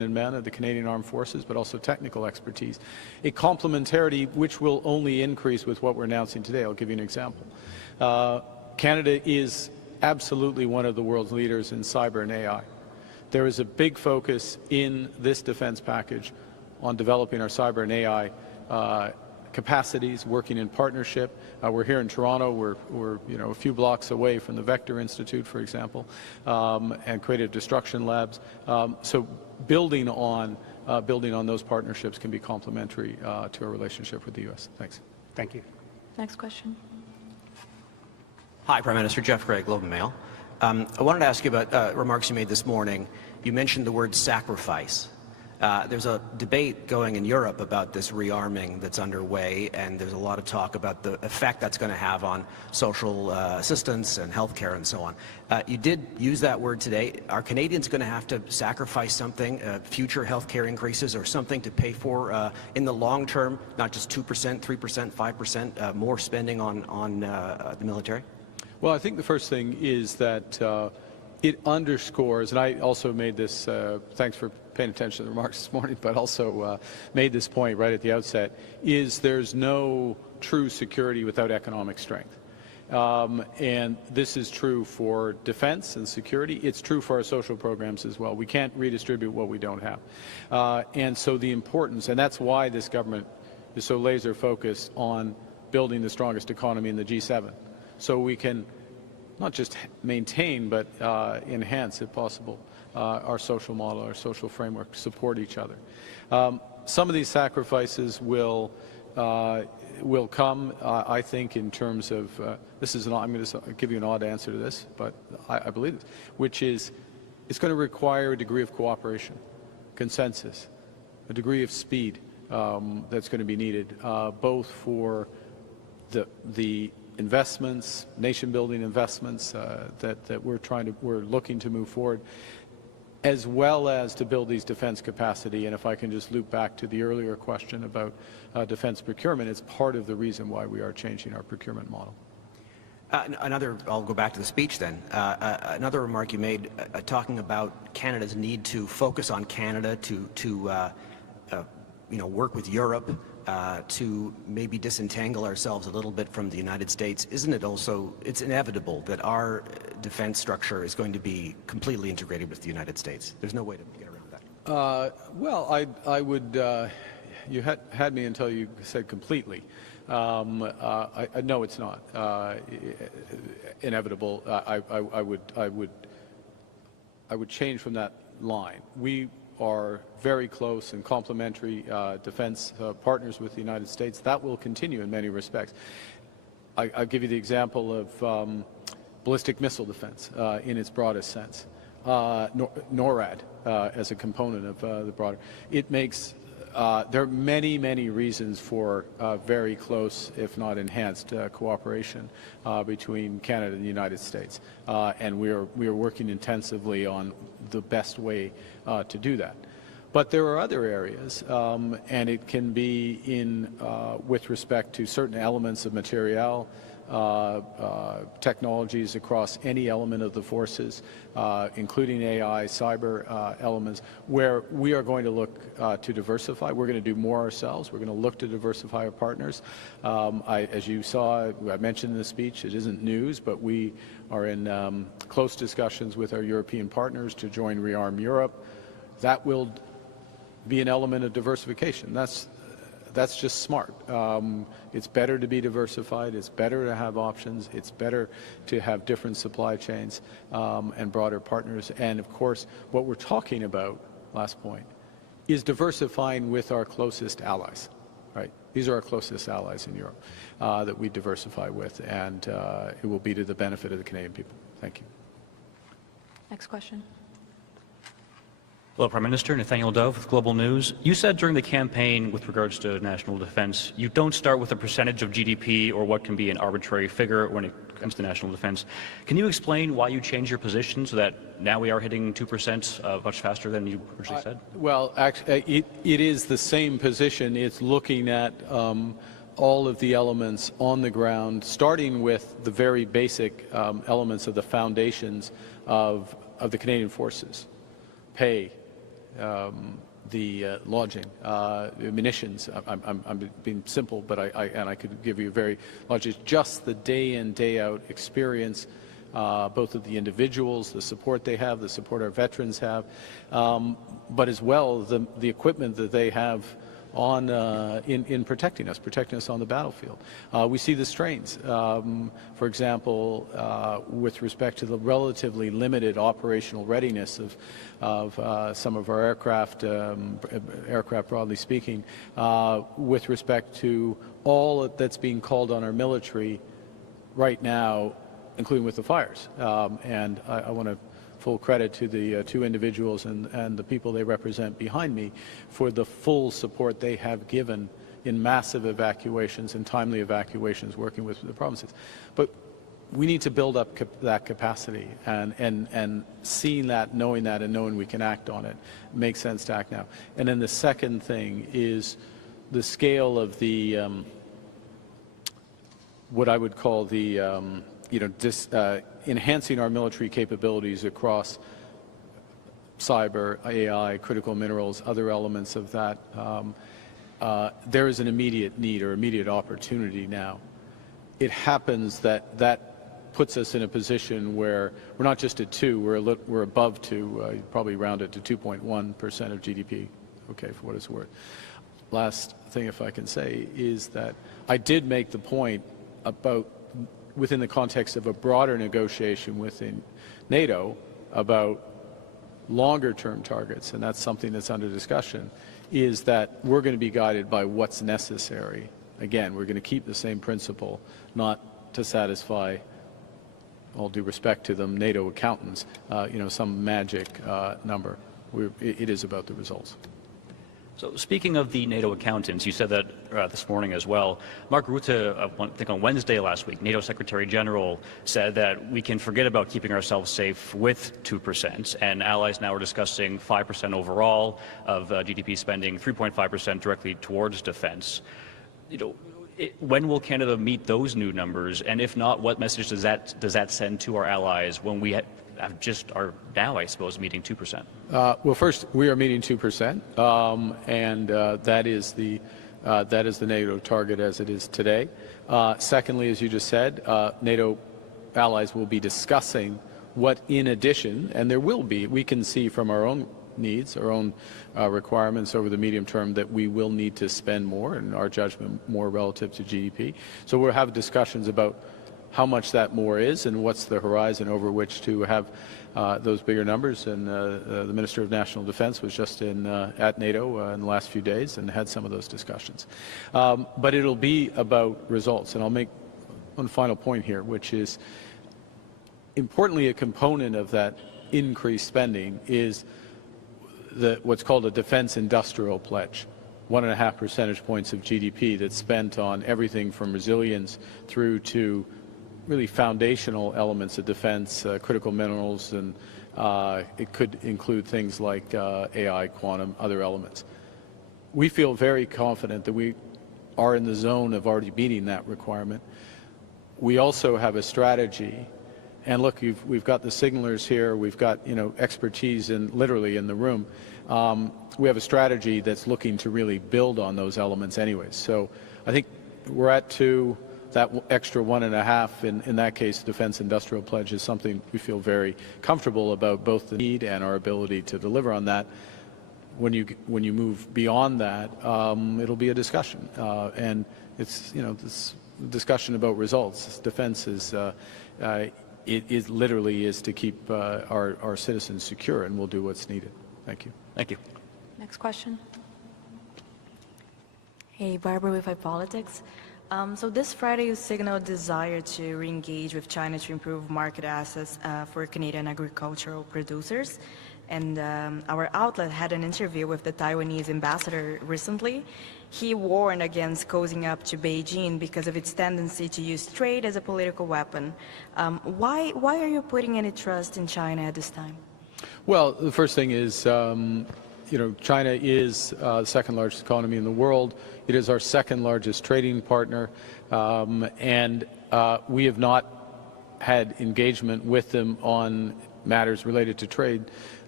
men of the Canadian Armed Forces, but also technical expertise. A complementarity which will only increase with what we're announcing today. I'll give you an example. Canada is absolutely one of the world's leaders in cyber and AI. There is a big focus in this defense package on developing our cyber and AI capacities, working in partnership. We're here in Toronto. We're a few blocks away from the Vector Institute, for example, and creative destruction labs. So building on those partnerships can be complementary to our relationship with the U.S. Thanks. Thank you. Next question. Hi, Prime Minister. Jeff Gray, Globe and Mail. I wanted to ask you about remarks you made this morning. You mentioned the word sacrifice. There's a debate going in Europe about this rearming that's underway, and there's a lot of talk about the effect that's going to have on social assistance and healthcare and so on. You did use that word today. Are Canadians going to have to sacrifice something, future healthcare increases or something to pay for in the long term, not just 2%, 3%, 5% more spending on the military? Well, I think the first thing is that it underscores, and I also made this, thanks for paying attention to the remarks this morning, but also made this point right at the outset, is there's no true security without economic strength. And this is true for defense and security. It's true for our social programs as well. We can't redistribute what we don't have. And so the importance, and that's why this government is so laser focused on building the strongest economy in the G7. So we can not just maintain, but enhance, if possible, our social model, our social framework, support each other. Some of these sacrifices will come, I think, in terms of, I'm going to give you an odd answer to this, but I believe it, which is it's going to require a degree of cooperation, consensus, a degree of speed that's going to be needed, both for the investments, nation-building investments that we're looking to move forward, as well as to build these defense capacity. And if I can just loop back to the earlier question about defense procurement, it's part of the reason why we are changing our procurement model. I'll go back to the speech then. Another remark you made talking about Canada's need to focus on Canada, to work with Europe, to maybe disentangle ourselves a little bit from the United States. Isn't it also, it's inevitable that our defense structure is going to be completely integrated with the United States? There's no way to get around that. Well, I would, you had me until you said completely. No, it's not inevitable. I would change from that line. We are very close and complementary defense partners with the United States. That will continue in many respects. I'll give you the example of ballistic missile defense in its broadest sense. NORAD as a component of the broader. It makes, there are many, many reasons for very close, if not enhanced, cooperation between Canada and the United States. And we are working intensively on the best way to do that. But there are other areas, and it can be in with respect to certain elements of material, technologies across any element of the forces, including AI, cyber elements, where we are going to look to diversify. We're going to do more ourselves. We're going to look to diversify our partners. As you saw, I mentioned in the speech, it isn't news, but we are in close discussions with our European partners to join Rearm Europe. That will be an element of diversification. That's just smart. It's better to be diversified. It's better to have options. It's better to have different supply chains and broader partners. And of course, what we're talking about, last point, is diversifying with our closest allies. Right? These are our closest allies in Europe that we diversify with, and it will be to the benefit of the Canadian people. Thank you. Next question. Hello, Prime Minister. Nathaniel Dove with Global News. You said during the campaign with regards to national defense, you don't start with a percentage of GDP or what can be an arbitrary figure when it comes to national defense. Can you explain why you changed your position so that now we are hitting 2% much faster than you originally said? Well, actually, it is the same position. It's looking at all of the elements on the ground, starting with the very basic elements of the foundations of the Canadian forces. Pay, the lodging, munitions. I'm being simple, but I could give you very large. It's just the day in, day out experience, both of the individuals, the support they have, the support our veterans have, but as well the equipment that they have on in protecting us on the battlefield. We see the strains, for example, with respect to the relatively limited operational readiness of some of our aircraft broadly speaking, with respect to all that's being called on our military right now, including with the fires. And I want to full credit to the two individuals and the people they represent behind me for the full support they have given in massive evacuations and timely evacuations working with the provinces. But we need to build up that capacity, and seeing that, knowing that, and knowing we can act on it makes sense to act now. And then the second thing is the scale of the what I would call the enhancing our military capabilities across cyber, AI, critical minerals, other elements of that. There is an immediate need or immediate opportunity now. It happens that puts us in a position where we're not just at 2, we're above 2, probably round it to 2.1% of GDP, okay, for what it's worth. Last thing, if I can say, is that I did make the point about, within the context of a broader negotiation within NATO, about longer-term targets, and that's something that's under discussion, is that we're going to be guided by what's necessary. Again, we're going to keep the same principle, not to satisfy, all due respect to them, NATO accountants, some magic number. It is about the results. So speaking of the NATO accountants, you said that this morning as well. Mark Rutte, I think on Wednesday last week, NATO Secretary General said that we can forget about keeping ourselves safe with 2%, and allies now are discussing 5% overall of GDP spending, 3.5% directly towards defense. When will Canada meet those new numbers? And if not, what message does that send to our allies when we are now, I suppose, meeting 2%? Well, first, we are meeting 2%, and that is the NATO target as it is today. Secondly, as you just said, NATO allies will be discussing what, in addition, and there will be, we can see from our own needs, our own requirements over the medium term, that we will need to spend more, in our judgment, more relative to GDP. So we'll have discussions about how much that more is and what's the horizon over which to have those bigger numbers. And the Minister of National Defense was just at NATO in the last few days and had some of those discussions. But it'll be about results. And I'll make one final point here, which is, importantly, a component of that increased spending is what's called a defense industrial pledge. 1.5 percentage points of GDP that's spent on everything from resilience through to really foundational elements of defense, critical minerals, and it could include things like AI, quantum, other elements. We feel very confident that we are in the zone of already meeting that requirement. We also have a strategy, and look, we've got the signalers here, we've got expertise literally in the room. We have a strategy that's looking to really build on those elements anyways. So I think we're at 2. That extra 1.5, in that case, defense industrial pledge, is something we feel very comfortable about, both the need and our ability to deliver on that. When you move beyond that, it'll be a discussion, and it's this discussion about results. Defense is it literally is to keep our citizens secure, and we'll do what's needed. Thank you. Thank you. Next question. Hey, Barbara with iPolitics. So this Friday, you signaled desire to re-engage with China to improve market access for Canadian agricultural producers. And our outlet had an interview with the Taiwanese ambassador recently. He warned against cozying up to Beijing because of its tendency to use trade as a political weapon. Why are you putting any trust in China at this time? Well, the first thing is, China is the second largest economy in the world. It is our second largest trading partner, and we have not had engagement with them on matters related to trade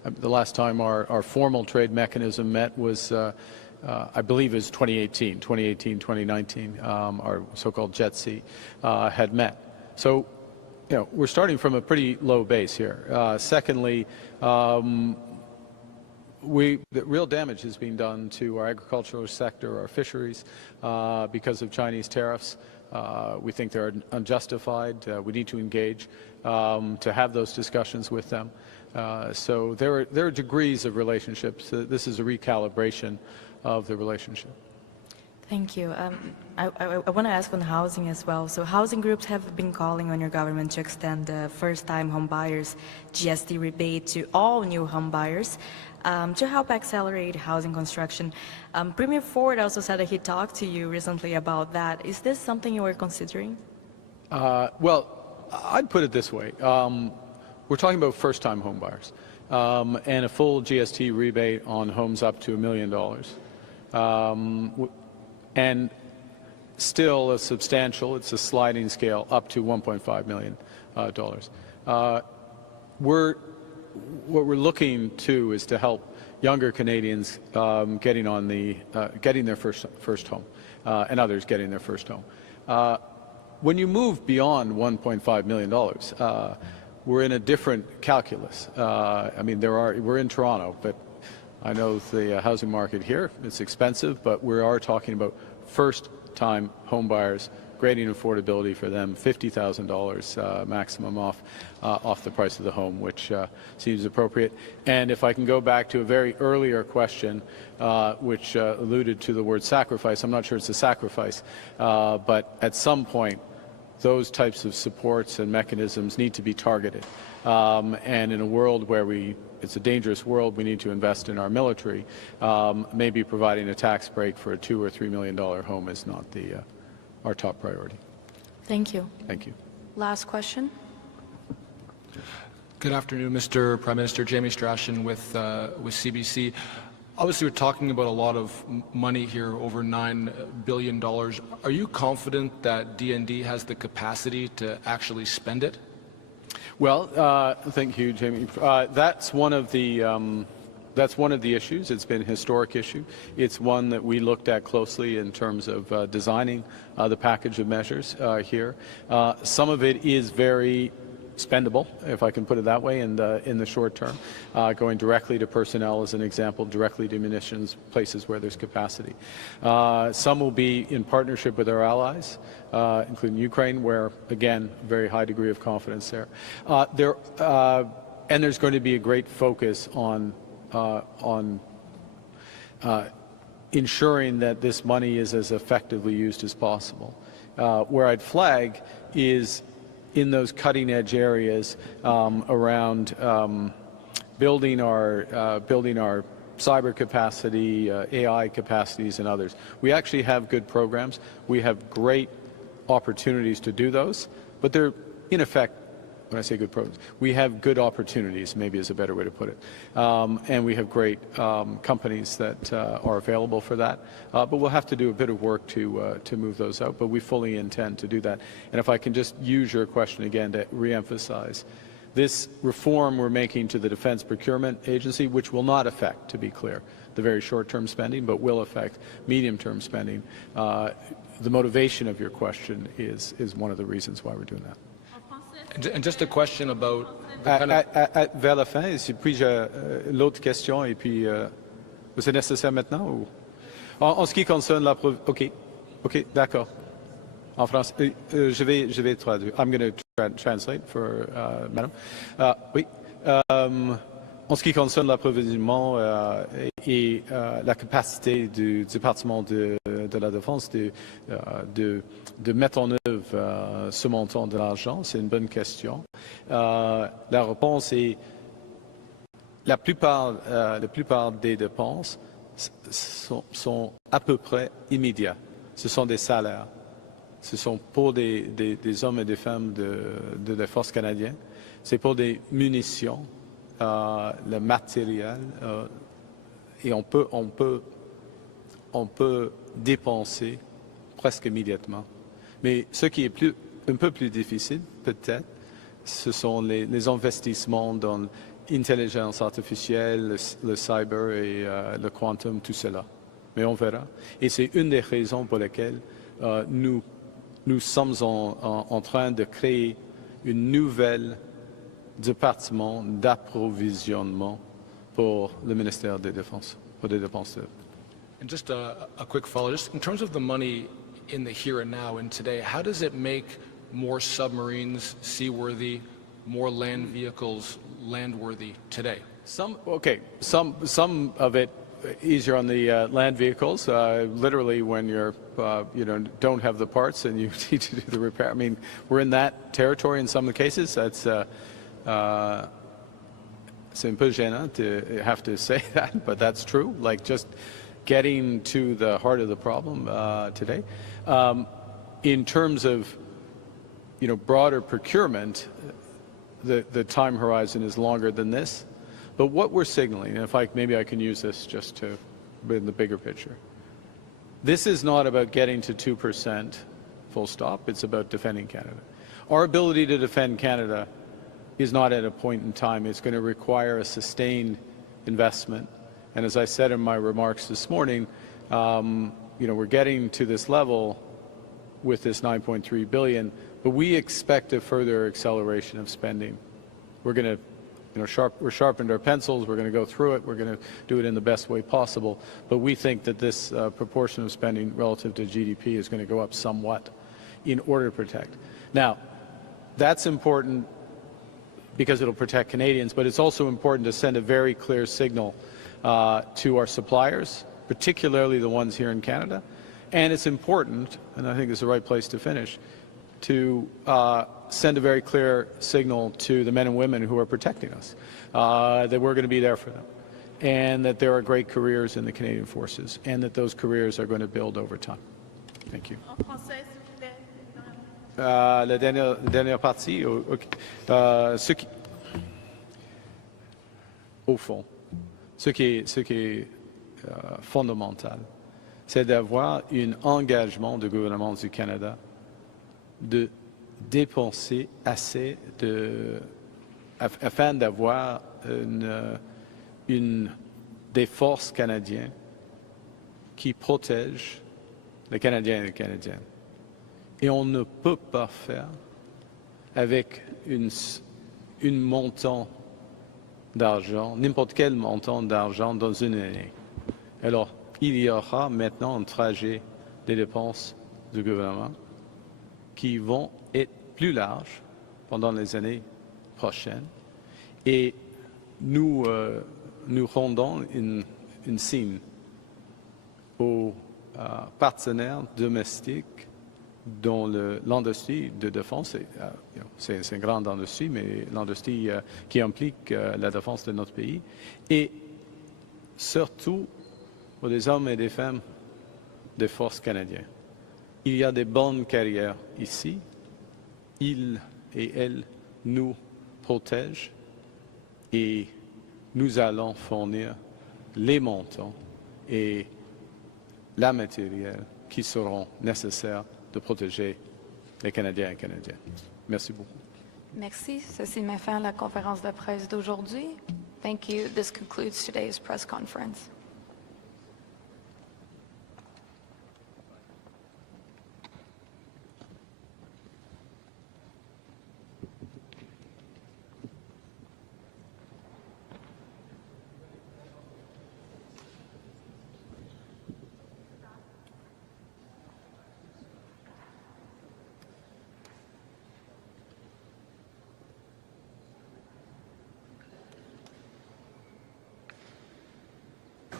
The last time our formal trade mechanism met was, I believe it was 2018, 2019, our so-called JETC had met. So, we're starting from a pretty low base here. Secondly, the real damage has been done to our agricultural sector, our fisheries, because of Chinese tariffs. We think they're unjustified. We need to engage to have those discussions with them. So there are degrees of relationships. This is a recalibration of the relationship. Thank you. I want to ask on housing as well. So housing groups have been calling on your government to extend the first-time home buyers GST rebate to all new home buyers to help accelerate housing construction. Premier Ford also said that he talked to you recently about that. Is this something you are considering? Well, I'd put it this way. We're talking about first-time home buyers and a full GST rebate on homes up to $1 million. And still a substantial, it's a sliding scale, up to $1.5 million. What we're looking to is to help younger Canadians getting their first home and others getting their first home. When you move beyond $1.5 million, we're in a different calculus. I mean, we're in Toronto, but I know the housing market here, it's expensive, but we are talking about first-time home buyers, grading affordability for them, $50,000 maximum off the price of the home, which seems appropriate. And if I can go back to a very earlier question, which alluded to the word sacrifice, I'm not sure it's a sacrifice, but at some point, those types of supports and mechanisms need to be targeted. And in a world where it's a dangerous world, we need to invest in our military. Maybe providing a tax break for a $2 or $3 million home is not our top priority. Thank you. Thank you. Last question. Good afternoon, Mr. Prime Minister. Jamie Strachan with CBC. Obviously, we're talking about a lot of money here, over $9 billion. Are you confident that DND has the capacity to actually spend it? Well, thank you, Jamie. That's one of the issues. It's been a historic issue. It's one that we looked at closely in terms of designing the package of measures here. Some of it is very spendable, if I can put it that way, in the short term, going directly to personnel as an example, directly to munitions, places where there's capacity. Some will be in partnership with our allies, including Ukraine, where, again, a very high degree of confidence there. And there's going to be a great focus on ensuring that this money is as effectively used as possible. Where I'd flag is in those cutting-edge areas around building our cyber capacity, AI capacities, and others. We actually have good programs. We have great opportunities to do those, but they're, in effect, when I say good programs, we have good opportunities, maybe is a better way to put it. And we have great companies that are available for that. But we'll have to do a bit of work to move those out, but we fully intend to do that. And if I can just use your question again to reemphasize, this reform we're making to the Defense Procurement Agency, which will not affect, to be clear, the very short-term spending, but will affect medium-term spending. The motivation of your question is one of the reasons why we're doing that. And just a question about... Vers la fin, puis-je l'autre question, et puis c'est nécessaire maintenant ou... En ce qui concerne la... OK, d'accord. En français, je vais traduire. I'm going to translate for Madame. Oui. En ce qui concerne l'approvisionnement et la capacité du département de la Défense de mettre en œuvre ce montant de l'argent, c'est une bonne question. La réponse est la plupart des dépenses sont à peu près immédiates. Ce sont des salaires. Ce sont pour des hommes et des femmes de la force canadienne. C'est pour des munitions. Le matériel et on peut dépenser presque immédiatement. Mais ce qui est un peu plus difficile, peut-être, ce sont les investissements dans intelligence artificielle, le cyber et le quantum, tout cela. Mais on verra. Et c'est une des raisons pour lesquelles nous sommes en train de créer une nouvelle département d'approvisionnement pour le ministère des Défenses, pour les dépenses. And just a quick follow, just in terms of the money in the here and now and today, how does it make more submarines seaworthy, more land vehicles landworthy today? Some of it easier on the land vehicles. Literally, when you're don't have the parts and you need to do the repair. I mean, we're in that territory in some of the cases. That's c'est un peu gênant to have to say that, but that's true. Like just getting to the heart of the problem today. In terms of broader procurement, the time horizon is longer than this. But what we're signaling, and maybe I can use this just to in the bigger picture. This is not about getting to 2% full stop. It's about defending Canada. Our ability to defend Canada is not at a point in time. It's going to require a sustained investment. And as I said in my remarks this morning, we're getting to this level with this $9.3 billion, but we expect a further acceleration of spending. We're going to we're sharpened our pencils, we're going to go through it, we're going to do it in the best way possible, but we think that this proportion of spending relative to GDP is going to go up somewhat in order to protect. Now, that's important because it'll protect Canadians, but it's also important to send a very clear signal to our suppliers, particularly the ones here in Canada, and it's important, and I think it's the right place to finish, to send a very clear signal to the men and women who are protecting us, that we're going to be there for them, and that there are great careers in the Canadian Forces, and that those careers are going to build over time. Thank you. La dernière partie, au fond, ce qui est fondamental, c'est d'avoir un engagement du gouvernement du Canada de dépenser assez afin d'avoir des forces canadiennes qui protègent les Canadiens et les Canadiennes. Et on ne peut pas faire avec un montant d'argent, n'importe quel montant d'argent dans une année. Alors, il y aura maintenant un trajet des dépenses du gouvernement qui vont être plus larges pendant les années prochaines. Et nous rendons une signe aux partenaires domestiques dans l'industrie de défense. C'est une grande industrie, mais l'industrie qui implique la défense de notre pays. Et surtout pour les hommes et les femmes des forces canadiennes. Il y a des bonnes carrières ici. Ils et elles nous protègent et nous allons fournir les montants et la matériel qui seront nécessaires de protéger les Canadiens et Canadiennes. Merci beaucoup. Merci. Ceci met fin à la conférence de presse d'aujourd'hui. Thank you. This concludes today's press conference.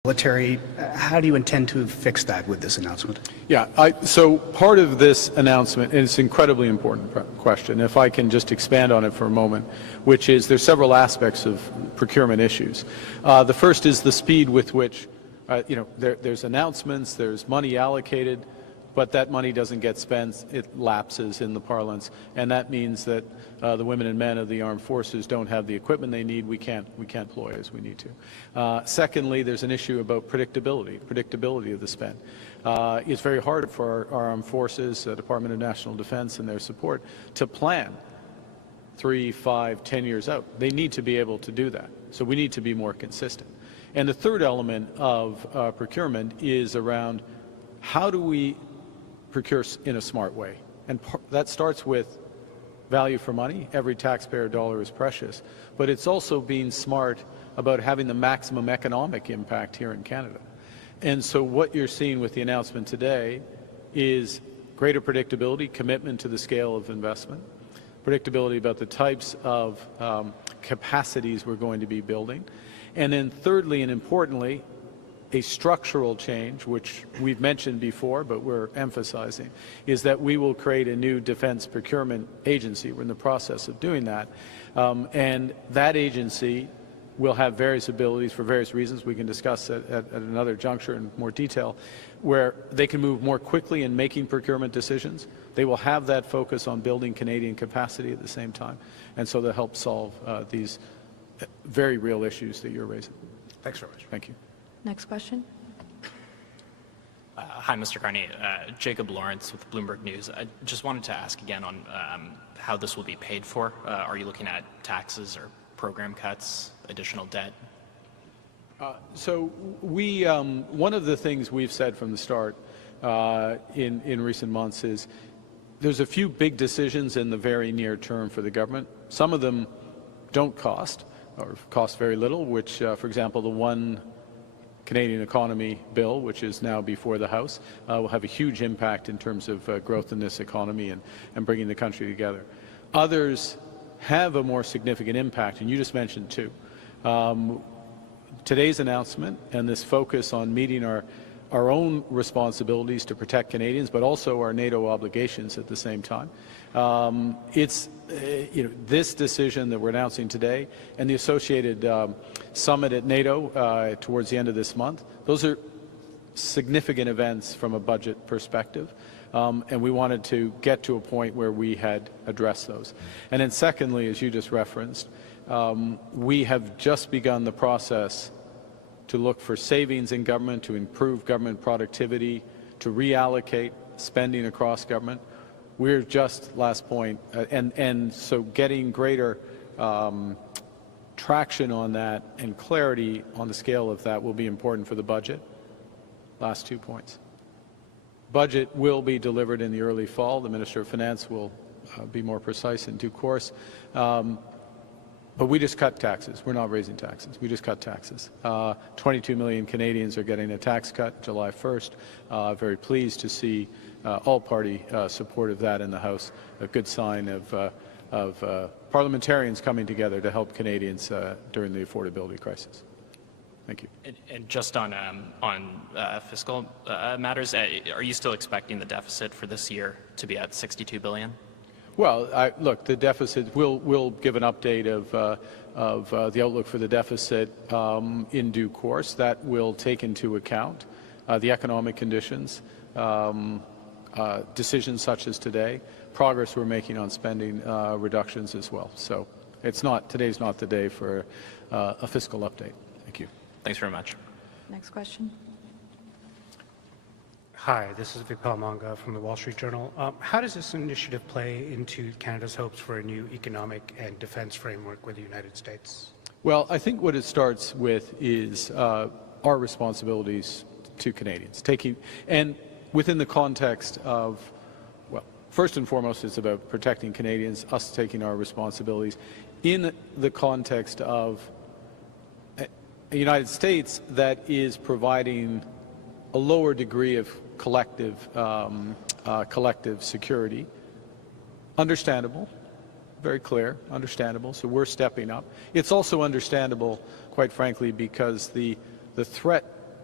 military. How do you intend to fix that with this announcement? Yeah, so part of this announcement, and it's an incredibly important question, if I can just expand on it for a moment, which is there's several aspects of procurement issues. The first is the speed with which, there's announcements, there's money allocated, but that money doesn't get spent, it lapses in the parlance, and that means that the women and men of the armed forces don't have the equipment they need. We can't deploy as we need to. Secondly, there's an issue about predictability of the spend. It's very hard for our armed forces, Department of National Defense and their support, to plan 3, 5, 10 years out. They need to be able to do that, so we need to be more consistent. And the third element of procurement is around how do we procure in a smart way, and that starts with value for money. Every taxpayer dollar is precious, but it's also being smart about having the maximum economic impact here in Canada. And so what you're seeing with the announcement today is greater predictability, commitment to the scale of investment, predictability about the types of capacities we're going to be building, and then thirdly and importantly, a structural change, which we've mentioned before, but we're emphasizing, is that we will create a new defense procurement agency. We're in the process of doing that. And that agency will have various abilities for various reasons we can discuss at another juncture in more detail, where they can move more quickly in making procurement decisions. They will have that focus on building Canadian capacity at the same time. And so they'll help solve these very real issues that you're raising. Thanks very much. Thank you. Next question. Hi, Mr. Carney. Jacob Lawrence with Bloomberg News. I just wanted to ask again on how this will be paid for. Are you looking at taxes or program cuts, additional debt? So we, one of the things we've said from the start in recent months is there's a few big decisions in the very near term for the government. Some of them don't cost or cost very little, which, for example, the one Canadian economy bill, which is now before the House, will have a huge impact in terms of growth in this economy and bringing the country together. Others have a more significant impact, and you just mentioned two. Today's announcement and this focus on meeting our own responsibilities to protect Canadians, but also our NATO obligations at the same time. This decision that we're announcing today and the associated summit at NATO towards the end of this month, those are significant events from a budget perspective, and we wanted to get to a point where we had addressed those. And then secondly, as you just referenced, we have just begun the process to look for savings in government, to improve government productivity, to reallocate spending across government. We're just, last point, and so getting greater traction on that and clarity on the scale of that will be important for the budget. Last 2 points. Budget will be delivered in the early fall. The Minister of Finance will be more precise in due course. But we just cut taxes. We're not raising taxes. We just cut taxes. 22 million Canadians are getting a tax cut July 1st. Very pleased to see all-party support of that in the House. A good sign of parliamentarians coming together to help Canadians during the affordability crisis. Thank you. And just on fiscal matters, are you still expecting the deficit for this year to be at $62 billion? Well, look, the deficit, we'll give an update of the outlook for the deficit in due course. That will take into account the economic conditions, decisions such as today, progress we're making on spending reductions as well. So today's not the day for a fiscal update. Thank you. Thanks very much. Next question. Hi, this is Vipal Manga from the Wall Street Journal. How does this initiative play into Canada's hopes for a new economic and defense framework with the United States? Well, I think what it starts with is our responsibilities to Canadians, and within the context of, well, first and foremost, it's about protecting Canadians, us taking our responsibilities in the context of a United States that is providing a lower degree of collective security. Understandable, very clear, understandable, so we're stepping up. It's also understandable, quite frankly, because the threat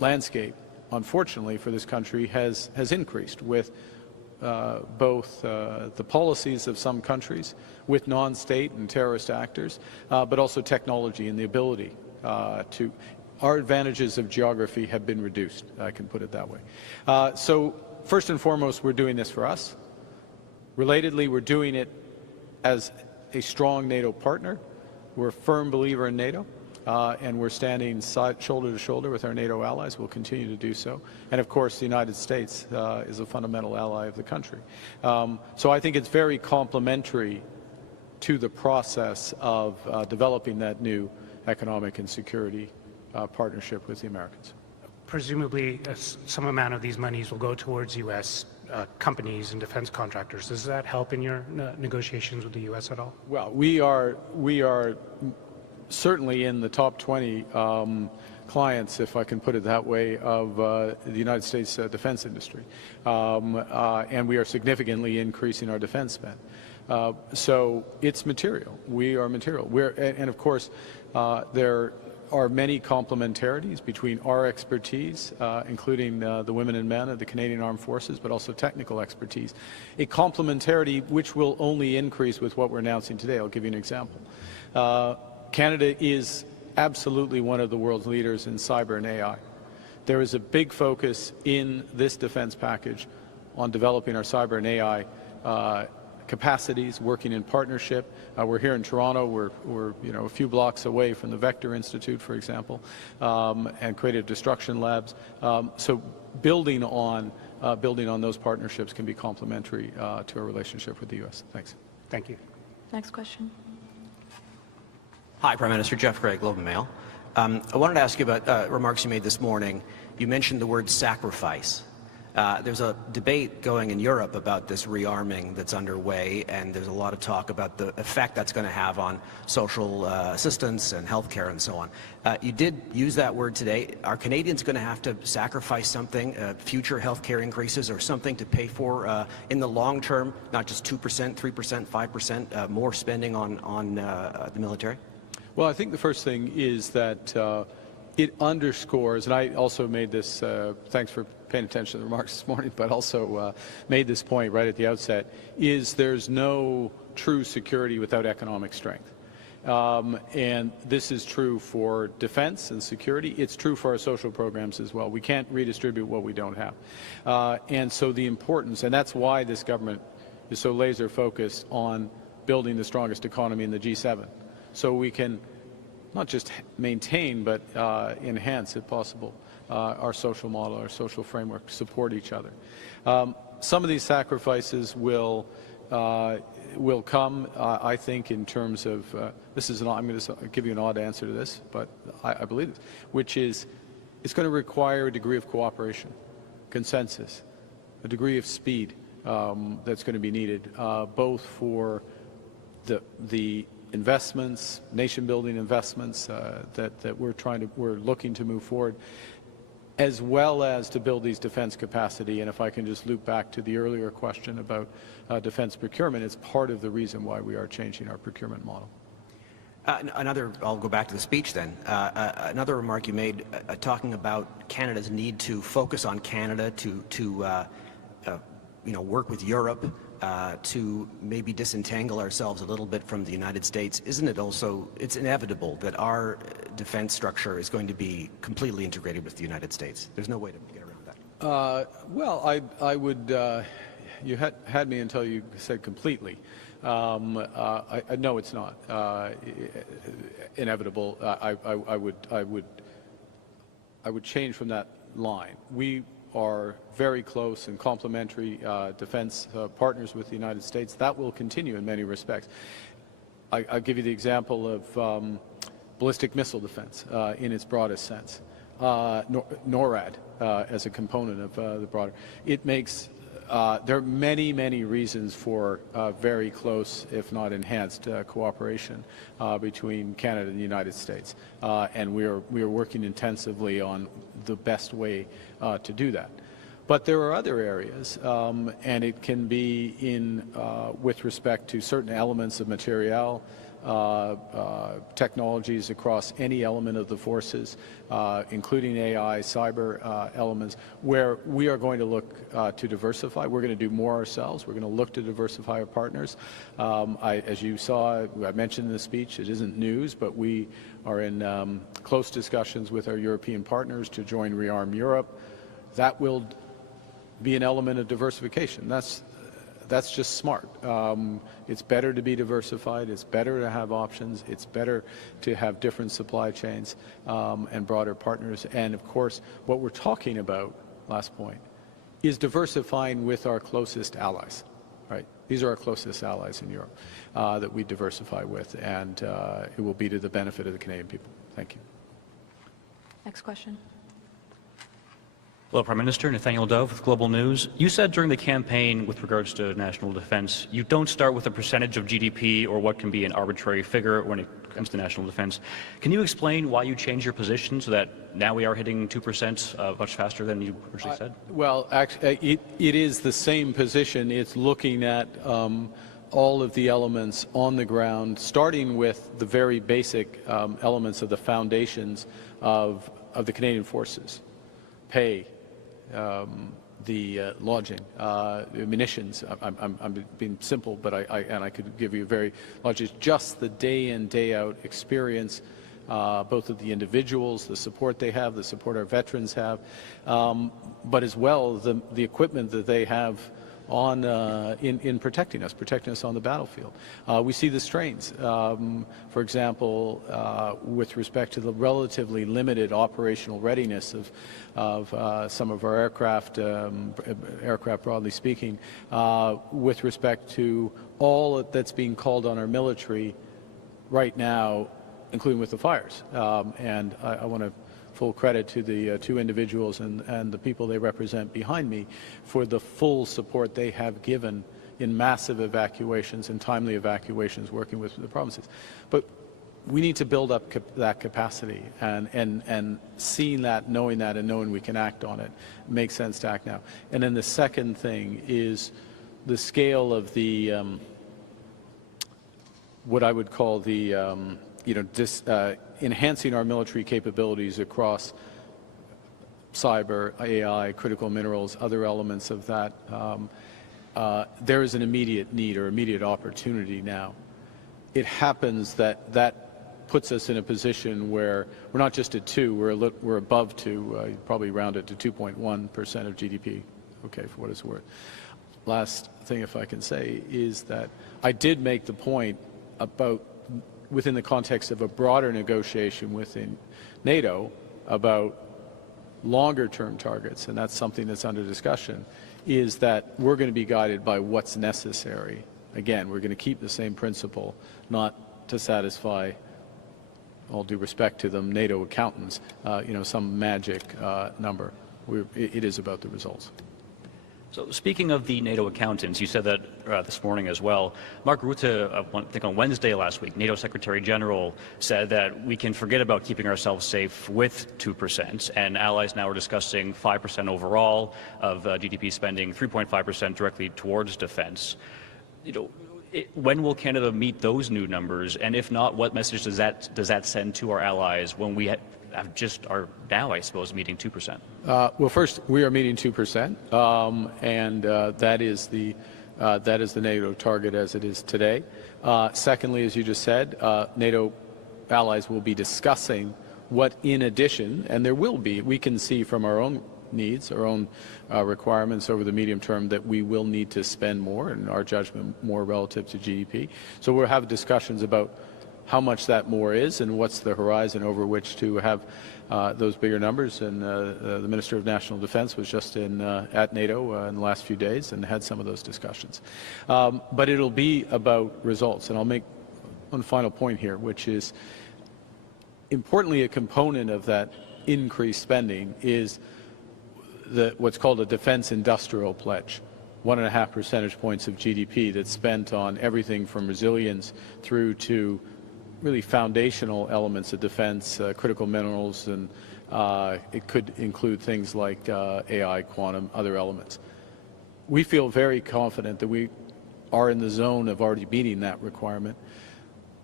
landscape, unfortunately for this country, has increased with both the policies of some countries, with non-state and terrorist actors, but also technology and the ability to. Our advantages of geography have been reduced, I can put it that way. So first and foremost, we're doing this for us. Relatedly, we're doing it as a strong NATO partner. We're a firm believer in NATO, and we're standing shoulder to shoulder with our NATO allies. We'll continue to do so. And of course, the United States is a fundamental ally of the country. So I think it's very complementary to the process of developing that new economic and security partnership with the Americans. Presumably, some amount of these monies will go towards U.S. Companies and defense contractors. Does that help in your negotiations with the U.S. at all? Well, we are certainly in the top 20 clients, if I can put it that way, of the United States defense industry. And we are significantly increasing our defense spend. So it's material. We are material. And of course, there are many complementarities between our expertise, including the women and men of the Canadian Armed Forces, but also technical expertise. A complementarity which will only increase with what we're announcing today. I'll give you an example. Canada is absolutely one of the world's leaders in cyber and AI. There is a big focus in this defense package on developing our cyber and AI capacities, working in partnership. We're here in Toronto. We're a few blocks away from the Vector Institute, for example, and creative destruction labs. So building on those partnerships can be complementary to our relationship with the U.S. Thanks. Thank you. Next question. Hi, Prime Minister. Jeff Gray, Globe and Mail. I wanted to ask you about remarks you made this morning. You mentioned the word sacrifice. There's a debate going in Europe about this rearming that's underway, and there's a lot of talk about the effect that's going to have on social assistance and healthcare and so on. You did use that word today. Are Canadians going to have to sacrifice something, future healthcare increases or something to pay for in the long term, not just 2%, 3%, 5%, more spending on the military? Well, I think the first thing is that it underscores, and I also made this, thanks for paying attention to the remarks this morning, but also made this point right at the outset, is there's no true security without economic strength. And this is true for defense and security. It's true for our social programs as well. We can't redistribute what we don't have. And so the importance, and that's why this government is so laser focused on building the strongest economy in the G7. So we can not just maintain, but enhance, if possible, our social model, our social framework, support each other. Some of these sacrifices will come, I think, in terms of, I'm going to give you an odd answer to this, but I believe it, which is it's going to require a degree of cooperation, consensus, a degree of speed that's going to be needed, both for the investments, nation-building investments that we're looking to move forward, as well as to build these defense capacity. And if I can just loop back to the earlier question about defense procurement, it's part of the reason why we are changing our procurement model. I'll go back to the speech then. Another remark you made talking about Canada's need to focus on Canada, to work with Europe, to maybe disentangle ourselves a little bit from the United States. Isn't it also, it's inevitable that our defense structure is going to be completely integrated with the United States? There's no way to get around that. Well, I would, you had me until you said completely. No, it's not inevitable. I would change from that line. We are very close and complementary defense partners with the United States. That will continue in many respects. I'll give you the example of ballistic missile defense in its broadest sense. NORAD as a component of the broader. It makes, there are many, many reasons for very close, if not enhanced, cooperation between Canada and the United States. And we are working intensively on the best way to do that. But there are other areas, and it can be in with respect to certain elements of materiel, technologies across any element of the forces, including AI, cyber elements, where we are going to look to diversify. We're going to do more ourselves. We're going to look to diversify our partners. As you saw, I mentioned in the speech, it isn't news, but we are in close discussions with our European partners to join Rearm Europe. That will be an element of diversification. That's just smart. It's better to be diversified. It's better to have options. It's better to have different supply chains and broader partners. And of course, what we're talking about, last point, is diversifying with our closest allies. Right? These are our closest allies in Europe that we diversify with, and it will be to the benefit of the Canadian people. Thank you. Next question. Hello, Prime Minister. Nathaniel Dove with Global News. You said during the campaign with regards to national defense, you don't start with a percentage of GDP or what can be an arbitrary figure when it comes to national defense. Can you explain why you changed your position so that now we are hitting 2% much faster than you originally said? Well, actually, it is the same position. It's looking at all of the elements on the ground, starting with the very basic elements of the foundations of the Canadian forces. Pay, the lodging, munitions. I'm being simple, but I could give you very logic. Just the day in, day out experience, both of the individuals, the support they have, the support our veterans have, but as well the equipment that they have on in protecting us on the battlefield. We see the strains. For example, with respect to the relatively limited operational readiness of some of our aircraft broadly speaking, with respect to all that's being called on our military right now, including with the fires. And I want to full credit to the two individuals and the people they represent behind me for the full support they have given in massive evacuations and timely evacuations working with the provinces. But we need to build up that capacity, and seeing that, knowing that, and knowing we can act on it makes sense to act now. And then the second thing is the scale of the what I would call the enhancing our military capabilities across cyber, AI, critical minerals, other elements of that. There is an immediate need or immediate opportunity now. It happens that puts us in a position where we're not just at 2, we're above 2, probably round it to 2.1% of GDP, okay, for what it's worth. Last thing, if I can say, is that I did make the point about within the context of a broader negotiation within NATO about longer-term targets, and that's something that's under discussion, is that we're going to be guided by what's necessary. Again, we're going to keep the same principle, not to satisfy, all due respect to them, NATO accountants, some magic number. It is about the results. So speaking of the NATO accountants, you said that this morning as well. Mark Rutte, I think on Wednesday last week, NATO Secretary General said that we can forget about keeping ourselves safe with 2%, and allies now are discussing 5% overall of GDP spending, 3.5% directly towards defense. When will Canada meet those new numbers? And if not, what message does that send to our allies when we are now, I suppose, meeting 2%? Well, first, we are meeting 2%, and that is the NATO target as it is today. Secondly, as you just said, NATO allies will be discussing what, in addition, and there will be, we can see from our own needs, our own requirements over the medium term, that we will need to spend more, in our judgment, more relative to GDP. So we'll have discussions about how much that more is and what's the horizon over which to have those bigger numbers. And the Minister of National Defense was just at NATO in the last few days and had some of those discussions. But it'll be about results. And I'll make one final point here, which is importantly a component of that increased spending is what's called a defense industrial pledge. 1.5 percentage points of GDP that's spent on everything from resilience through to really foundational elements of defense, critical minerals, and it could include things like AI, quantum, other elements. We feel very confident that we are in the zone of already meeting that requirement.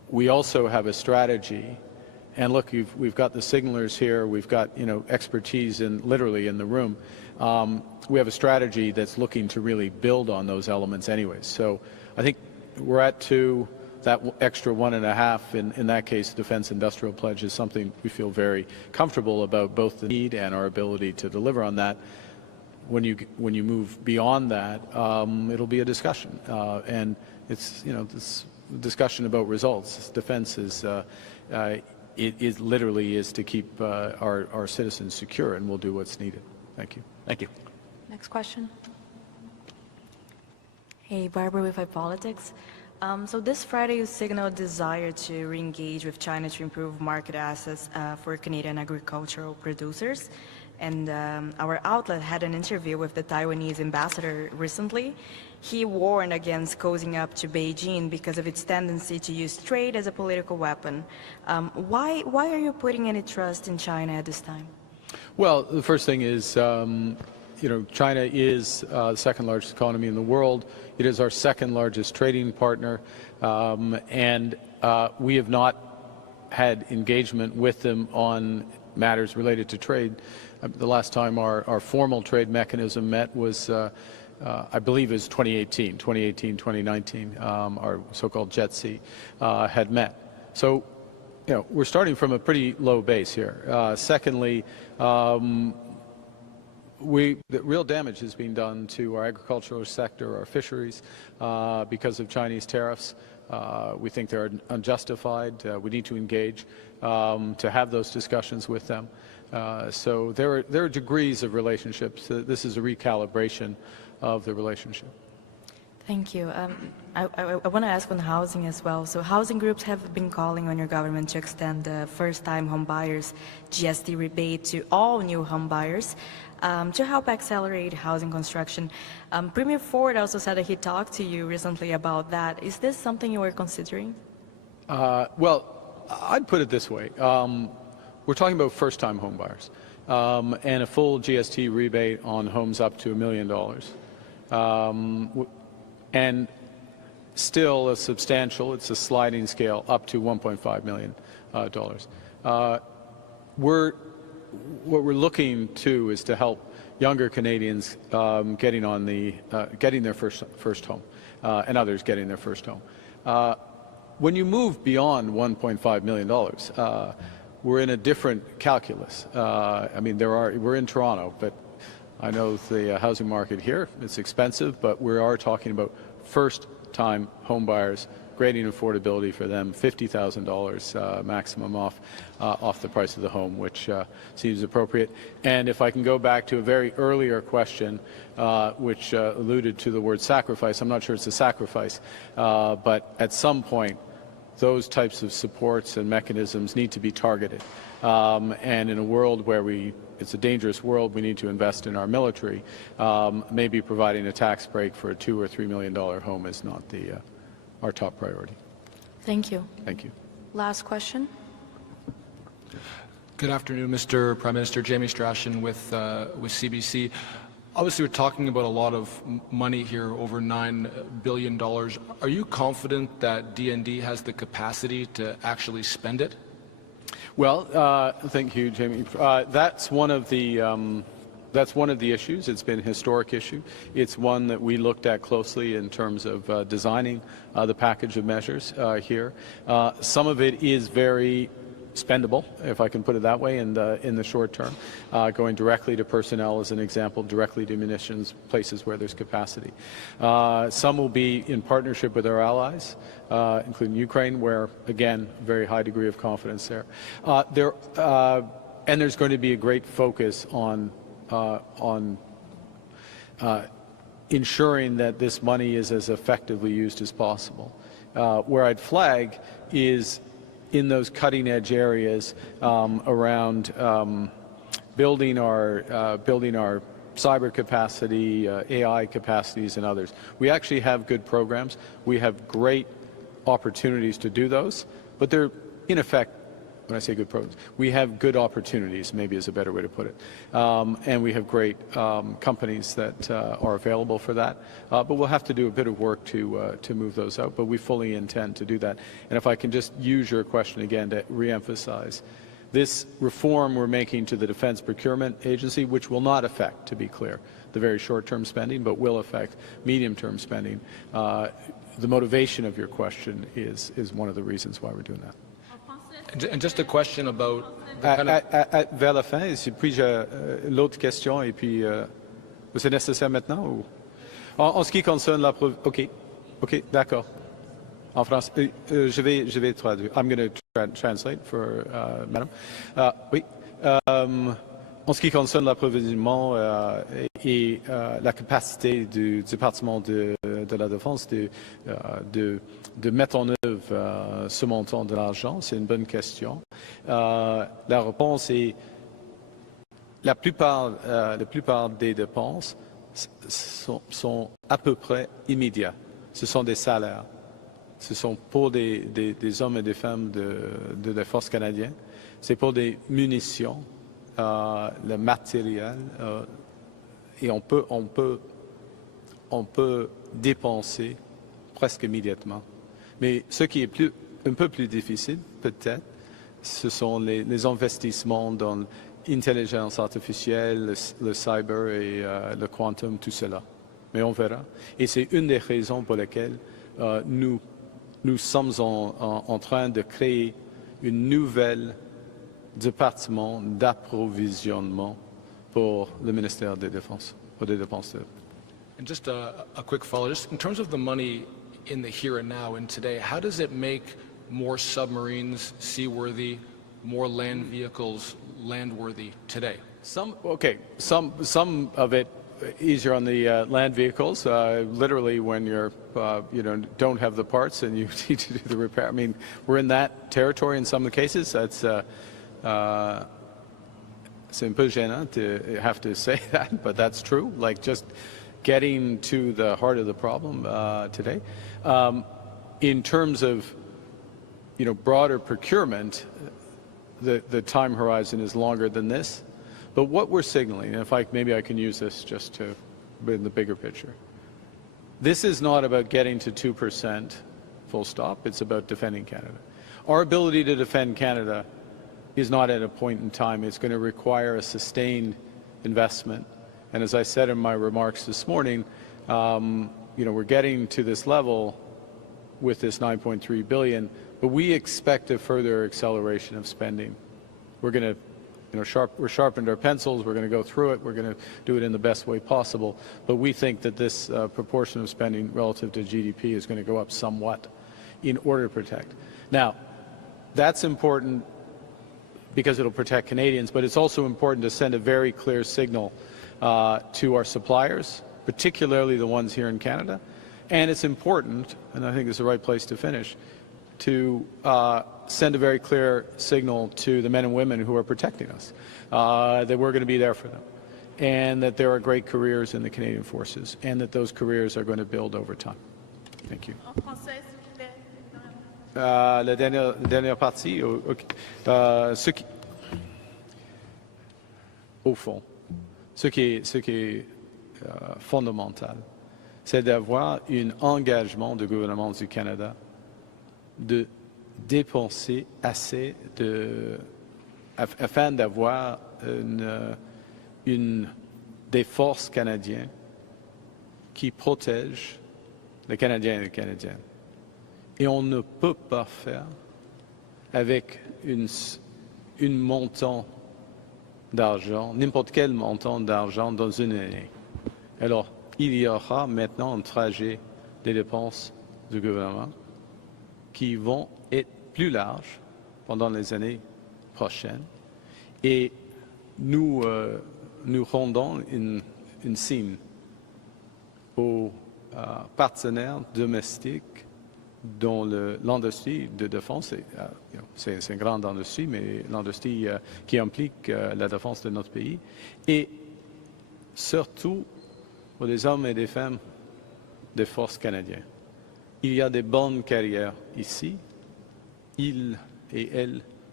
we also have a strategy. And look, we've got the signalers here. We've got expertise literally in the room. We have a strategy that's looking to really build on those elements anyways. So I think we're at 2. That extra 1.5, in that case, defense industrial pledge is something we feel very comfortable about, both the need and our ability to deliver on that. When you move beyond that, it'll be a discussion, and it's this discussion about results. Defense is it literally is to keep our citizens secure, and we'll do what's needed. Thank you. Thank you. Next question. Hey, Barbara with iPolitics. So this Friday, you signaled desire to re-engage with China to improve market access for Canadian agricultural producers. And our outlet had an interview with the Taiwanese ambassador recently. He warned against cozying up to Beijing because of its tendency to use trade as a political weapon. Why are you putting any trust in China at this time? Well, the first thing is, China is the second largest economy in the world. It is our second largest trading partner, and we have not had engagement with them on matters related to trade. The last time our formal trade mechanism met was, I believe, is 2018, 2019, our so-called JETC had met. So, we're starting from a pretty low base here. Secondly, the real damage has been done to our agricultural sector, our fisheries, because of Chinese tariffs. We think they're unjustified. We need to engage to have those discussions with them. So there are degrees of relationships. This is a recalibration of the relationship. Thank you. I want to ask on housing as well. So housing groups have been calling on your government to extend the first-time home buyers GST rebate to all new home buyers to help accelerate housing construction. Premier Ford also said that he talked to you recently about that. Is this something you were considering? Well, I'd put it this way. We're talking about first-time home buyers and a full GST rebate on homes up to $1 million. And still it's a sliding scale up to $1.5 million. What we're looking to is to help younger Canadians getting their first home and others getting their first home. When you move beyond $1.5 million, we're in a different calculus. I mean, we're in Toronto, but I know the housing market here, it's expensive, but we are talking about first-time home buyers, grading affordability for them, $50,000 maximum off the price of the home, which seems appropriate. And if I can go back to a very earlier question, which alluded to the word sacrifice, I'm not sure it's a sacrifice, but at some point, those types of supports and mechanisms need to be targeted. And in a world where it's a dangerous world, we need to invest in our military. Maybe providing a tax break for a $2 or $3 million home is not our top priority. Thank you. Thank you. Last question. Good afternoon, Mr. Prime Minister. Jamie Strachan with CBC. Obviously, we're talking about a lot of money here, over $9 billion. Are you confident that DND has the capacity to actually spend it? Well, thank you, Jamie. That's one of the issues. It's been a historic issue. It's one that we looked at closely in terms of designing the package of measures here. Some of it is very spendable, if I can put it that way, in the short term, going directly to personnel as an example, directly to munitions, places where there's capacity. Some will be in partnership with our allies, including Ukraine, where, again, very high degree of confidence there. And there's going to be a great focus on ensuring that this money is as effectively used as possible. Where I'd flag is in those cutting-edge areas around building our cyber capacity, AI capacities, and others. We actually have good programs. We have great opportunities to do those, but they're, in effect, when I say good programs, we have good opportunities, maybe is a better way to put it. And we have great companies that are available for that. But we'll have to do a bit of work to move those out, but we fully intend to do that. And if I can just use your question again to reemphasize, this reform we're making to the Defense Procurement Agency, which will not affect, to be clear, the very short-term spending, but will affect medium-term spending. The motivation of your question is one of the reasons why we're doing that. And just a question about the kind of... Vers la fin, et puis l'autre question, et puis c'est nécessaire maintenant ou... En ce qui concerne la... OK, d'accord. En français, je vais traduire. I'm going to translate for Madame. Oui. En ce qui concerne l'approvisionnement et la capacité du département de la Défense de mettre en œuvre ce montant de l'argent, c'est une bonne question. La réponse est la plupart des dépenses sont à peu près immédiats. Ce sont des salaires. Ce sont pour des hommes et des femmes de la force canadienne. C'est pour des munitions, le matériel, et on peut dépenser presque immédiatement. Mais ce qui est un peu plus difficile, peut-être, ce sont les investissements dans l'intelligence artificielle, le cyber et le quantum, tout cela. Mais on verra. Et c'est une des raisons pour lesquelles nous sommes en train de créer une nouvelle département d'approvisionnement pour le ministère de la Défense, pour les dépenses. And just a quick follow, just in terms of the money in the here and now and today, how does it make more submarines seaworthy, more land vehicles landworthy today? Some of it easier on the land vehicles. Literally, when you're don't have the parts and you need to do the repair. I mean, we're in that territory in some of the cases. That's c'est un peu gênant to have to say that, but that's true. Like just getting to the heart of the problem today. In terms of broader procurement, the time horizon is longer than this. But what we're signaling, and maybe I can use this just to in the bigger picture. This is not about getting to 2% full stop. It's about defending Canada. Our ability to defend Canada is not at a point in time. It's going to require a sustained investment. And as I said in my remarks this morning, we're getting to this level with this $9.3 billion, but we expect a further acceleration of spending. We're going to we're sharpened our pencils, we're going to go through it, we're going to do it in the best way possible, but we think that this proportion of spending relative to GDP is going to go up somewhat in order to protect. Now, that's important because it'll protect Canadians, but it's also important to send a very clear signal to our suppliers, particularly the ones here in Canada, and it's important, and I think it's the right place to finish, to send a very clear signal to the men and women who are protecting us, that we're going to be there for them, and that there are great careers in the Canadian Forces, and that those careers are going to build over time. Thank you. La dernière partie, au fond, ce qui est fondamental, c'est d'avoir un engagement du gouvernement du Canada de dépenser assez afin d'avoir des forces canadiennes qui protègent les Canadiens et les Canadiennes. Et on ne peut pas faire avec un montant d'argent, n'importe quel montant d'argent dans une année. Alors, il y aura maintenant un trajet des dépenses du gouvernement qui vont être plus larges pendant les années prochaines. Et nous rendons une signe aux partenaires domestiques dans l'industrie de défense. C'est une grande industrie, mais l'industrie qui implique la défense de notre pays. Et surtout pour les hommes et les femmes des forces canadiennes. Il y a des bonnes carrières ici. Ils et elles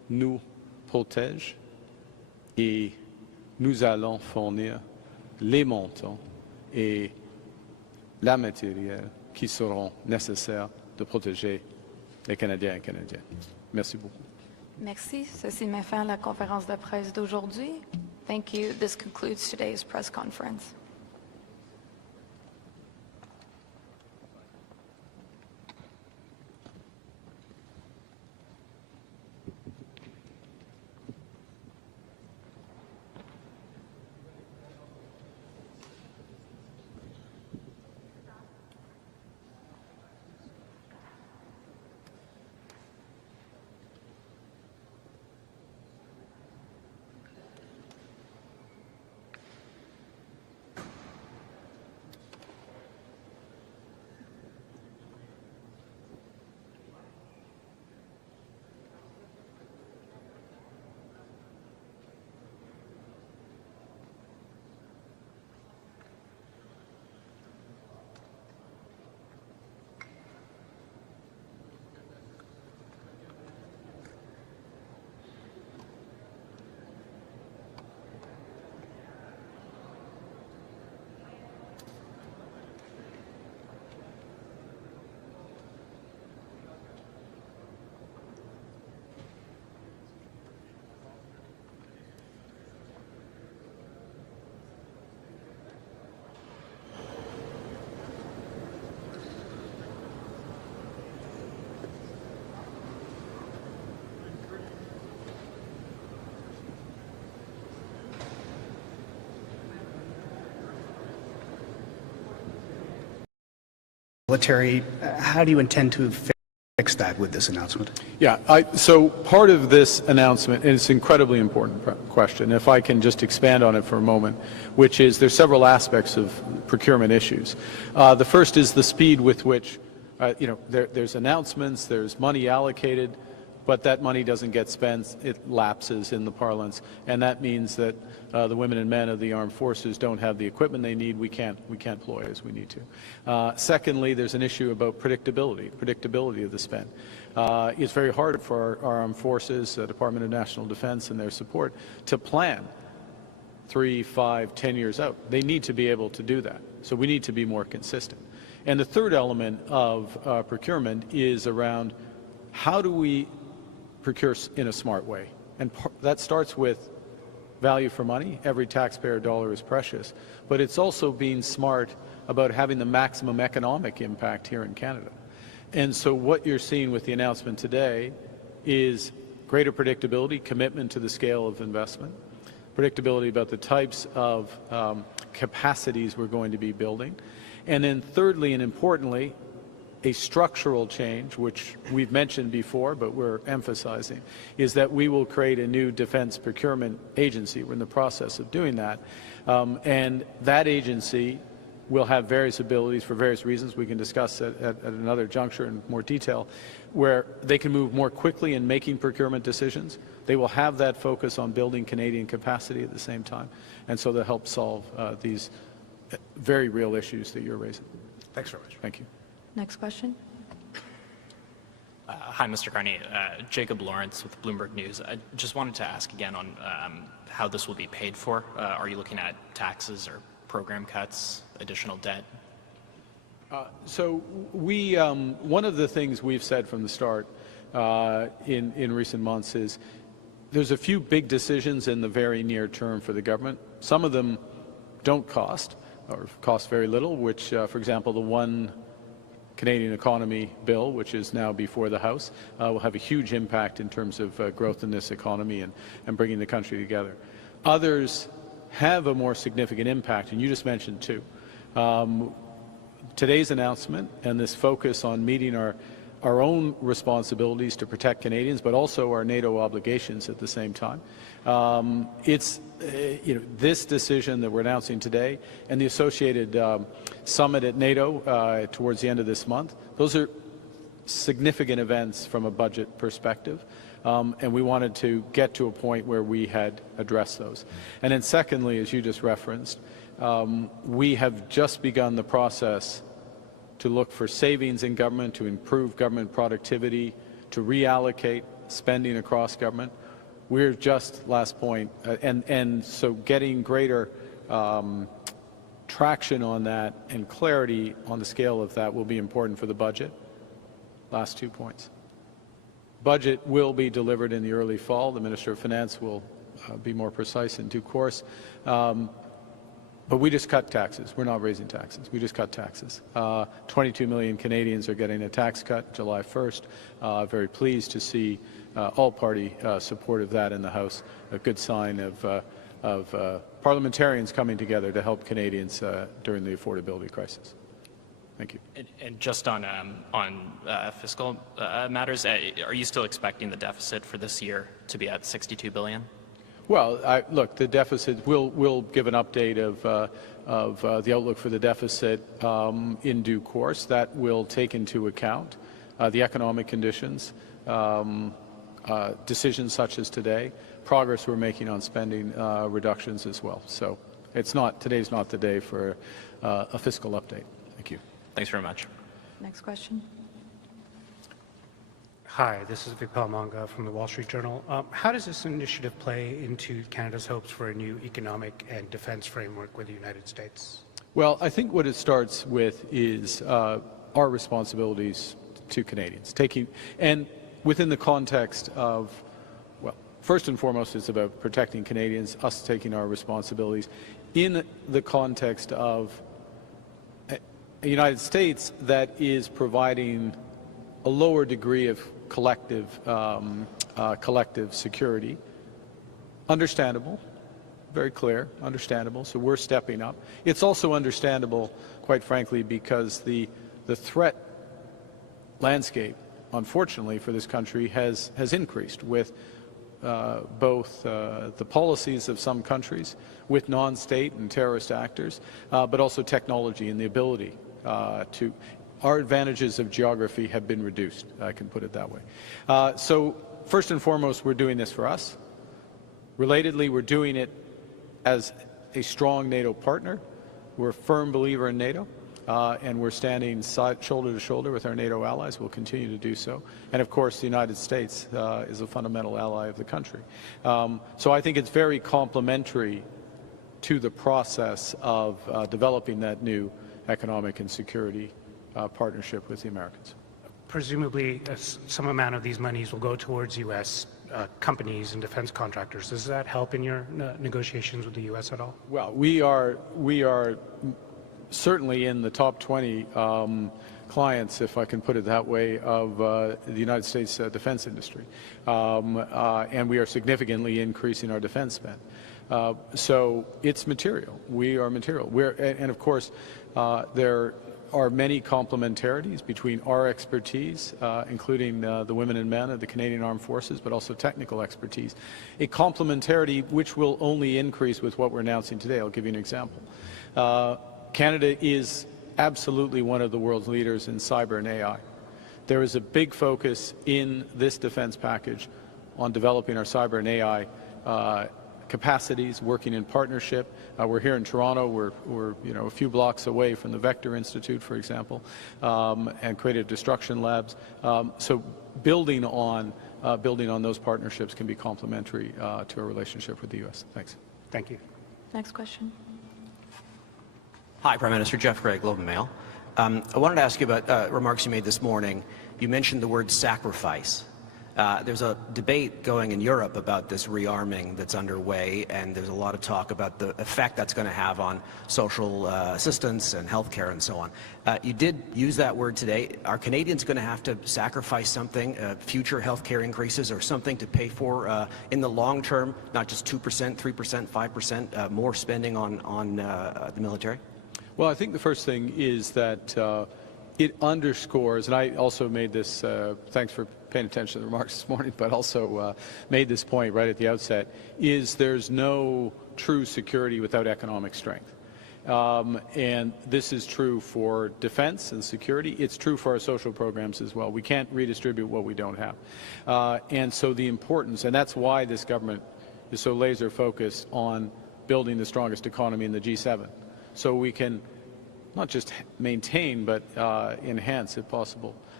nous protège et nous allons fournir les montants et la matériel qui seront nécessaires de protéger les Canadiens et Canadiennes. Merci beaucoup. Merci. Ceci met fin à la conférence de presse d'aujourd'hui. Thank you. This concludes today's press conference. Military, how do you intend to fix that with this announcement? Yeah, so part of this announcement, and it's an incredibly important question, if I can just expand on it for a moment, which is there's several aspects of procurement issues. The first is the speed with which, there's announcements, there's money allocated, but that money doesn't get spent, it lapses in the parlance, and that means that the women and men of the armed forces don't have the equipment they need. We can't deploy as we need to. Secondly, there's an issue about predictability of the spend. It's very hard for our armed forces, Department of National Defense and their support, to plan 3, 5, 10 years out. They need to be able to do that. So we need to be more consistent. And the third element of procurement is around how do we procure in a smart way. And that starts with value for money. Every taxpayer dollar is precious. But it's also being smart about having the maximum economic impact here in Canada. And so what you're seeing with the announcement today is greater predictability, commitment to the scale of investment, predictability about the types of capacities we're going to be building. And then thirdly and importantly, a structural change, which we've mentioned before, but we're emphasizing, is that we will create a new defense procurement agency. We're in the process of doing that. And that agency will have various abilities for various reasons we can discuss at another juncture in more detail, where they can move more quickly in making procurement decisions. They will have that focus on building Canadian capacity at the same time. And so they'll help solve these very real issues that you're raising. Thanks very much. Thank you. Next question. Hi, Mr. Carney. Jacob Lawrence with Bloomberg News. I just wanted to ask again on how this will be paid for. Are you looking at taxes or program cuts, additional debt? So we, one of the things we've said from the start in recent months is there's a few big decisions in the very near term for the government. Some of them don't cost or cost very little, which, for example, the One Canadian Economy Bill, which is now before the House, will have a huge impact in terms of growth in this economy and bringing the country together. Others have a more significant impact, and you just mentioned two. Today's announcement and this focus on meeting our own responsibilities to protect Canadians, but also our NATO obligations at the same time. This decision that we're announcing today and the associated summit at NATO towards the end of this month, those are significant events from a budget perspective, and we wanted to get to a point where we had addressed those. And then secondly, as you just referenced, we have just begun the process to look for savings in government, to improve government productivity, to reallocate spending across government. We're just, last point, and so getting greater traction on that and clarity on the scale of that will be important for the budget. Last 2 points. Budget will be delivered in the early fall. The Minister of Finance will be more precise in due course. But we just cut taxes. We're not raising taxes. We just cut taxes. 22 million Canadians are getting a tax cut July 1st. Very pleased to see all-party support of that in the House. A good sign of parliamentarians coming together to help Canadians during the affordability crisis. Thank you. And just on fiscal matters, are you still expecting the deficit for this year to be at 62 billion? Well, look, the deficit, we'll give an update of the outlook for the deficit in due course. That will take into account the economic conditions, decisions such as today, progress we're making on spending reductions as well. So today's not the day for a fiscal update. Thank you. Thanks very much. Next question. Hi, this is Vipal Manga from the Wall Street Journal. How does this initiative play into Canada's hopes for a new economic and defense framework with the United States? Well, I think what it starts with is our responsibilities to Canadians, and within the context of, well, first and foremost, it's about protecting Canadians, us taking our responsibilities in the context of a United States that is providing a lower degree of collective security. Understandable, very clear, understandable. So we're stepping up. It's also understandable, quite frankly, because the threat landscape, unfortunately, for this country has increased with both the policies of some countries, with non-state and terrorist actors, but also technology and the ability to. Our advantages of geography have been reduced, I can put it that way. So first and foremost, we're doing this for us. Relatedly, we're doing it as a strong NATO partner. We're a firm believer in NATO, and we're standing shoulder to shoulder with our NATO allies. We'll continue to do so. And of course, the United States is a fundamental ally of the country. So I think it's very complementary to the process of developing that new economic and security partnership with the Americans. Presumably, some amount of these monies will go towards U.S. Companies and defense contractors. Does that help in your negotiations with the U.S. at all? Well, we are certainly in the top 20 clients, if I can put it that way, of the United States defense industry. And we are significantly increasing our defense spend. So it's material. We are material. And of course, there are many complementarities between our expertise, including the women and men of the Canadian Armed Forces, but also technical expertise. A complementarity which will only increase with what we're announcing today. I'll give you an example. Canada is absolutely one of the world's leaders in cyber and AI. There is a big focus in this defense package on developing our cyber and AI capacities, working in partnership. We're here in Toronto. We're a few blocks away from the Vector Institute, for example, and creative destruction labs. So building on those partnerships can be complementary to our relationship with the U.S. Thanks. Thank you. Next question. Hi, Prime Minister. Jeff Gray, Globe and Mail. I wanted to ask you about remarks you made this morning. You mentioned the word sacrifice. There's a debate going in Europe about this rearming that's underway, and there's a lot of talk about the effect that's going to have on social assistance and healthcare and so on. You did use that word today. Are Canadians going to have to sacrifice something, future healthcare increases or something to pay for in the long term, not just 2%, 3%, 5% more spending on the military? Well, I think the first thing is that it underscores, and I also made this, thanks for paying attention to the remarks this morning, but also made this point right at the outset, is there's no true security without economic strength. And this is true for defense and security. It's true for our social programs as well. We can't redistribute what we don't have. And so the importance, and that's why this government is so laser focused on building the strongest economy in the G7. So we can not just maintain, but enhance, if possible,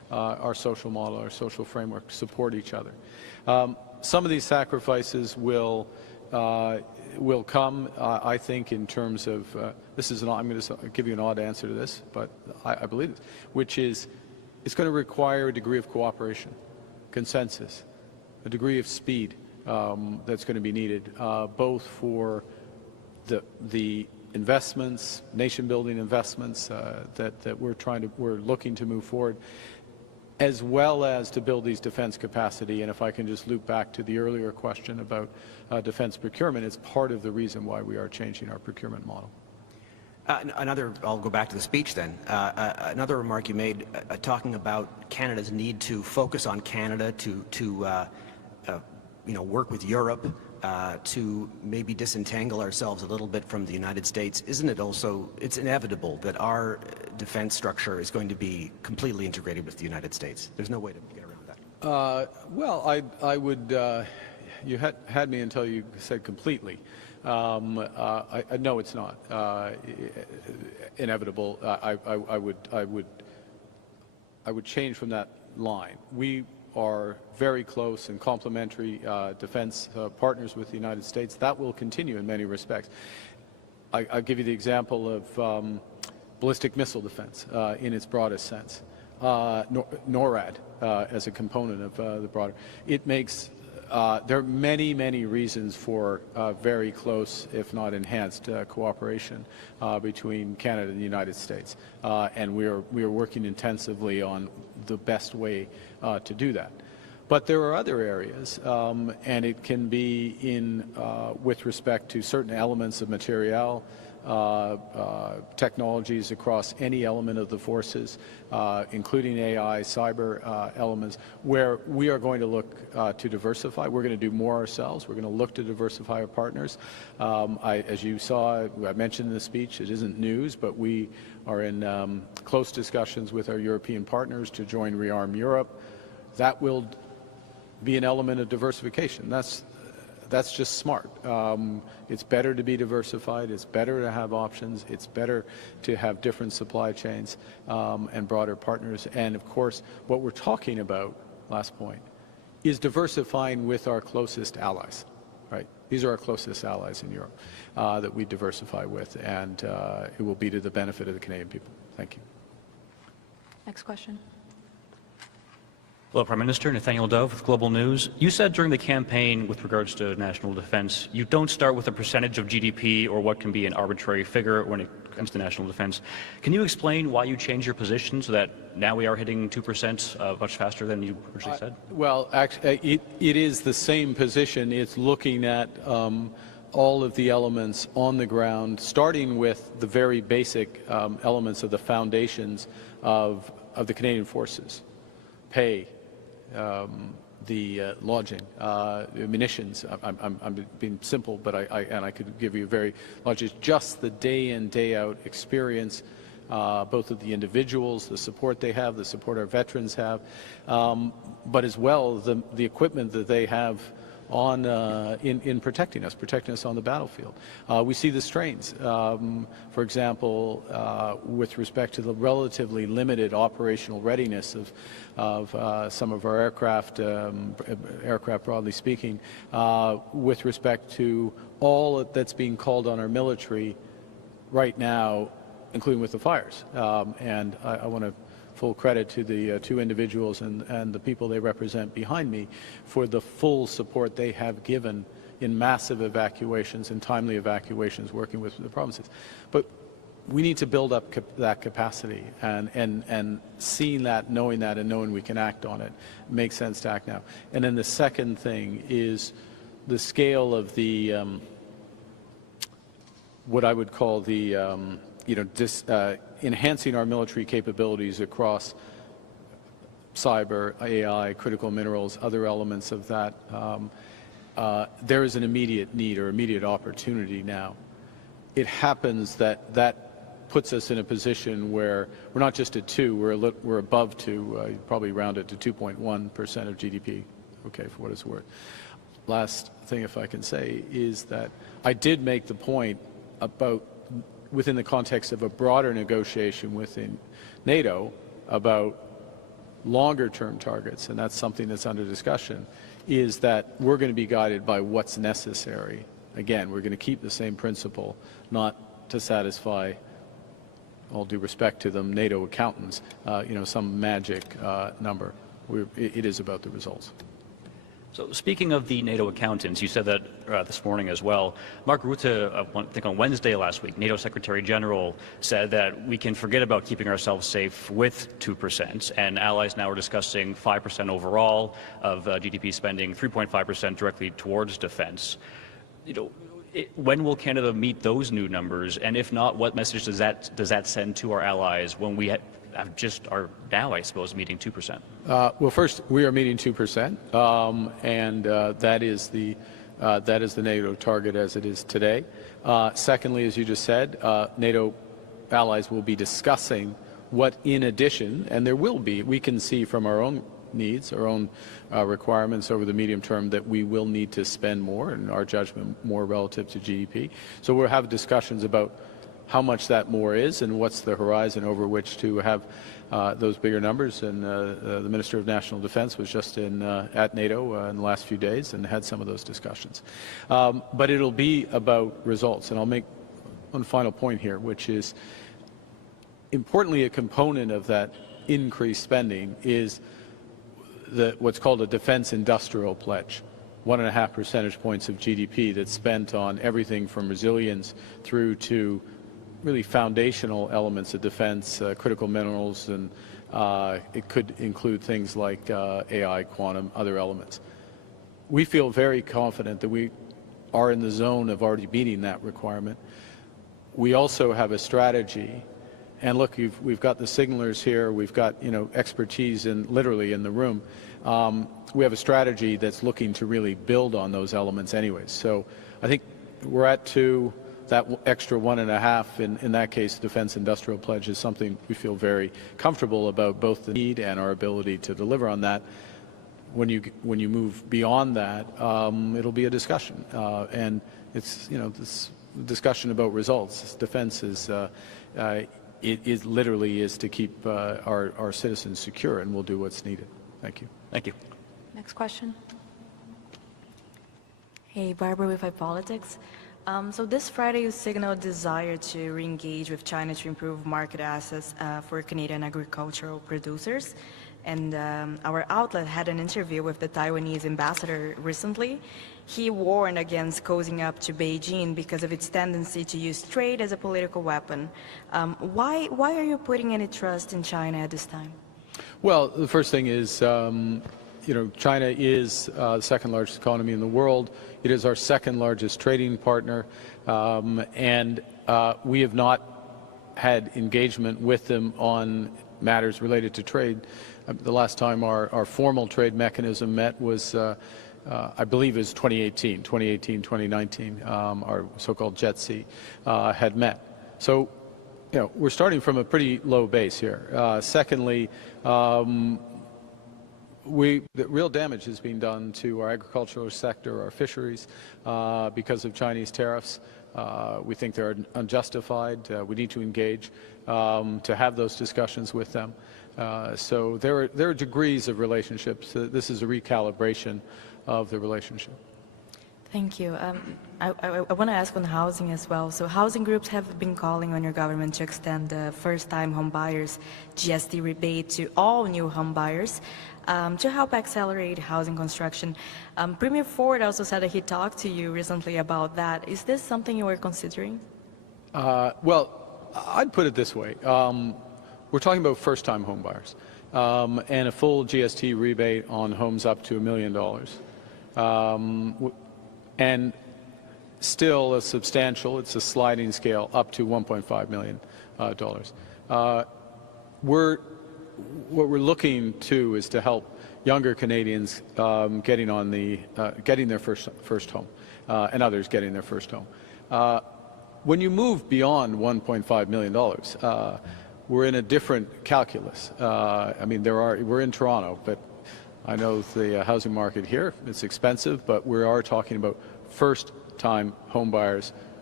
our social model, our social framework, support each other. Some of these sacrifices will come, I think, in terms of, I'm going to give you an odd answer to this, but I believe it, which is it's going to require a degree of cooperation, consensus, a degree of speed that's going to be needed, both for the investments, nation-building investments that we're looking to move forward, as well as to build these defense capacity. And if I can just loop back to the earlier question about defense procurement, it's part of the reason why we are changing our procurement model. I'll go back to the speech then. Another remark you made talking about Canada's need to focus on Canada, to work with Europe, to maybe disentangle ourselves a little bit from the United States. Isn't it also, it's inevitable that our defense structure is going to be completely integrated with the United States? There's no way to get around that. Well, I would, you had me until you said completely. No, it's not inevitable. I would change from that line. We are very close and complementary defense partners with the United States. That will continue in many respects. I'll give you the example of ballistic missile defense in its broadest sense. NORAD as a component of the broader. It makes there are many, many reasons for very close, if not enhanced, cooperation between Canada and the United States, and we are working intensively on the best way to do that. But there are other areas, and it can be in with respect to certain elements of material, technologies across any element of the forces, including AI, cyber elements, where we are going to look to diversify. We're going to do more ourselves. We're going to look to diversify our partners. As you saw, I mentioned in the speech, it isn't news, but we are in close discussions with our European partners to join Rearm Europe. That will be an element of diversification. That's just smart. It's better to be diversified. It's better to have options. It's better to have different supply chains and broader partners. And of course, what we're talking about, last point, is diversifying with our closest allies, right? These are our closest allies in Europe that we diversify with, and it will be to the benefit of the Canadian people. Thank you. Next question. Hello, Prime Minister. Nathaniel Dove with Global News. You said during the campaign with regards to national defense, you don't start with a percentage of GDP or what can be an arbitrary figure when it comes to national defense. Can you explain why you changed your position so that now we are hitting 2% much faster than you originally said? Well, actually, it is the same position. It's looking at all of the elements on the ground, starting with the very basic elements of the foundations of the Canadian forces. Pay, the lodging, munitions. I'm being simple, but I could give you very large. Just the day in, day out experience, both of the individuals, the support they have, the support our veterans have, but as well the equipment that they have on in protecting us on the battlefield. We see the strains, for example, with respect to the relatively limited operational readiness of some of our aircraft broadly speaking, with respect to all that's being called on our military right now, including with the fires. And I want to full credit to the two individuals and the people they represent behind me for the full support they have given in massive evacuations and timely evacuations working with the provinces. But we need to build up that capacity, and seeing that, knowing that, and knowing we can act on it makes sense to act now. And then the second thing is the scale of the what I would call the enhancing our military capabilities across cyber, AI, critical minerals, other elements of that. There is an immediate need or immediate opportunity now. It happens that puts us in a position where we're not just at 2, we're above 2, probably round it to 2.1% of GDP, okay, for what it's worth. Last thing, if I can say, is that I did make the point about within the context of a broader negotiation within NATO about longer-term targets, and that's something that's under discussion, is that we're going to be guided by what's necessary. Again, we're going to keep the same principle, not to satisfy, all due respect to them, NATO accountants, some magic number. It is about the results. So speaking of the NATO accountants, you said that this morning as well. Mark Rutte, I think on Wednesday last week, NATO Secretary General said that we can forget about keeping ourselves safe with 2%, and allies now are discussing 5% overall of GDP spending, 3.5% directly towards defense. When will Canada meet those new numbers, and if not, what message does that send to our allies when we are now, I suppose, meeting 2%? Well, first, we are meeting 2%, and that is the NATO target as it is today. Secondly, as you just said, NATO allies will be discussing what, in addition, and there will be, we can see from our own needs, our own requirements over the medium term, that we will need to spend more, in our judgment, more relative to GDP. So we'll have discussions about how much that more is and what's the horizon over which to have those bigger numbers. And the Minister of National Defense was just at NATO in the last few days and had some of those discussions. But it'll be about results. And I'll make one final point here, which is, importantly, a component of that increased spending is what's called a defense industrial pledge. 1.5 percentage points of GDP that's spent on everything from resilience through to really foundational elements of defense, critical minerals, and it could include things like AI, quantum, other elements. We feel very confident that we are in the zone of already meeting that requirement. We also have a strategy, and look, we've got the signalers here, we've got expertise literally in the room. We have a strategy that's looking to really build on those elements anyways. So I think we're at 2. That extra 1.5, in that case, defense industrial pledge, is something we feel very comfortable about, both the need and our ability to deliver on that. When you move beyond that, it'll be a discussion, and it's this discussion about results. Defense is it literally is to keep our citizens secure, and we'll do what's needed. Thank you. Thank you. Next question. Hey, Barbara with iPolitics. So this Friday, you signaled desire to re-engage with China to improve market access for Canadian agricultural producers. And our outlet had an interview with the Taiwanese ambassador recently. He warned against cozying up to Beijing because of its tendency to use trade as a political weapon. Why are you putting any trust in China at this time? Well, the first thing is, China is the second largest economy in the world. It is our second largest trading partner, and we have not had engagement with them on matters related to trade. The last time our formal trade mechanism met was, I believe, it was 2019, our so-called JETC had met. So, we're starting from a pretty low base here. Secondly, the real damage is being done to our agricultural sector, our fisheries, because of Chinese tariffs. We think they're unjustified. We need to engage to have those discussions with them. So there are degrees of relationships. This is a recalibration of the relationship. Thank you. I want to ask on housing as well. So housing groups have been calling on your government to extend the first-time home buyers GST rebate to all new home buyers to help accelerate housing construction. Premier Ford also said that he talked to you recently about that. Is this something you were considering? Well, I'd put it this way. We're talking about first-time home buyers and a full GST rebate on homes up to $1 million. And still it's a sliding scale up to $1.5 million. What we're looking to is to help younger Canadians getting their first home and others getting their first home. When you move beyond $1.5 million, we're in a different calculus. I mean, we're in Toronto, but I know the housing market here, it's expensive, but we are talking about first-time home buyers